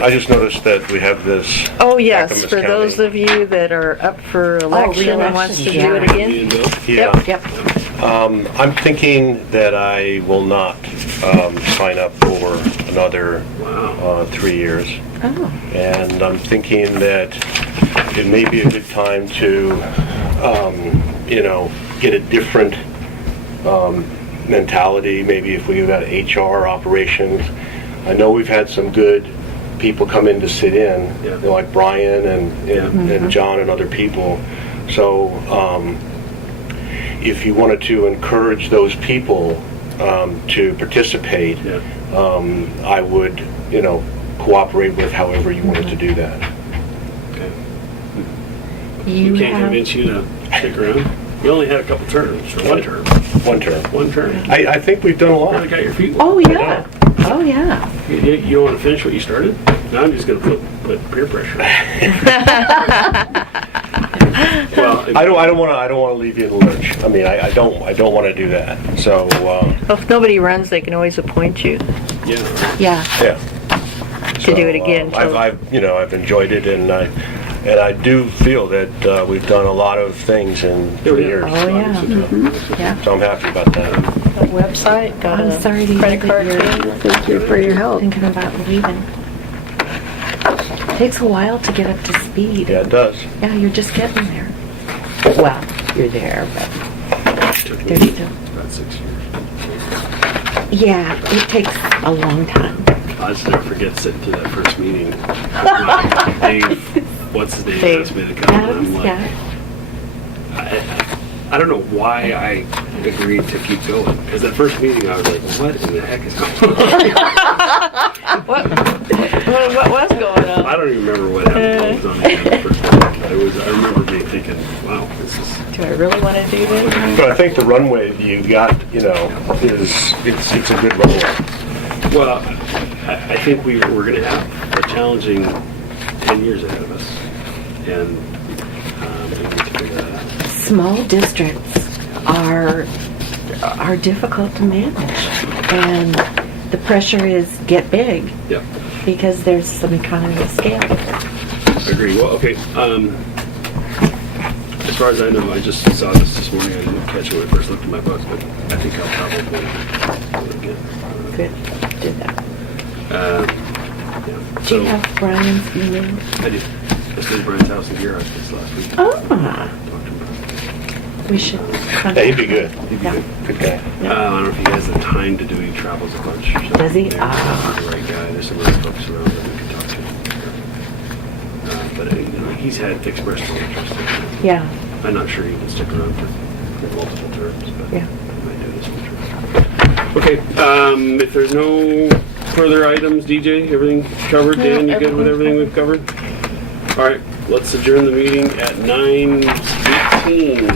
I just noticed that we have this. Oh, yes, Clackamas for those County. of you that are up for election and wants to do it re-election, again. Me and Bill? Yeah. Yep. I'm thinking that I will not sign up for another Wow. 3 years. Oh. And I'm thinking that it may be a good time to, get a different mentality. Maybe if we got HR operations. I know we've had some good people come in to sit in, Yeah. like Brian and John and other people. So if you wanted to encourage those people to participate, Yeah. I would, cooperate with however you wanted to do that. Okay. You We can't have, convince you to stick around. We only had a couple terms, or one term. One term. One term. I think we've done a Really lot. got your feet wet. oh yeah. Oh yeah. You don't want to finish what you started? Now I'm just going to put peer pressure. Well, I don't want to leave you in the lurch. I mean, I don't want to do that. So Well, if nobody runs, they can always appoint you yeah. Yeah. yeah. to do it again. I've enjoyed it, and I do feel that we've done a lot of things in 3 years. Oh yeah. Yeah. So I'm happy about that. A website, got I'm a sorry to hear credit that card you're- thing. Thank you for your help. Thinking about leaving. Takes a while to get up to speed. Yeah, it does. Yeah, you're just getting there. Well, you're there, but Took me there's still. about 6 years. Yeah, it takes a long time. I'll just never forget sitting through that first meeting. Dave, what's his name, Dave. asked me to come, and I'm like, Yeah. I don't know why I agreed to keep going. Because that first meeting, I was like, what in the heck is going on? What was going on? I don't even remember what happened. What was on the agenda the first meeting. But I remember me thinking, wow, this is... Do I really want to do this? But I think the runway you got, is it's a good runway. Well, I think we're going to have a challenging 10 years ahead of us. And we need to figure that out. Small districts are difficult to manage, and the pressure is get big Yep. because there's some economy of scale. Agree. Well, okay. As far as I know, I just saw this morning. I didn't catch it when I first looked at my book, but I think I'll probably get Good, did that. yeah. Do you So have Brian's email? I did. I stayed at Brian's house in Garrett this last week. Oh. Talked to him We should. Yeah, he'd be good. Yeah. Good guy. about it. I don't know if he has the time to do. He travels a bunch. So Does he? maybe he's not the right guy. There's some other folks around that we could talk to. But he's had expressed his interest. Yeah, I'm not sure he can stick around for multiple terms, but Yeah. he might do this one term. Okay, if there's no further items, DJ, everything covered? Dan, you good with everything we've covered? All right, let's adjourn the meeting at 9:18.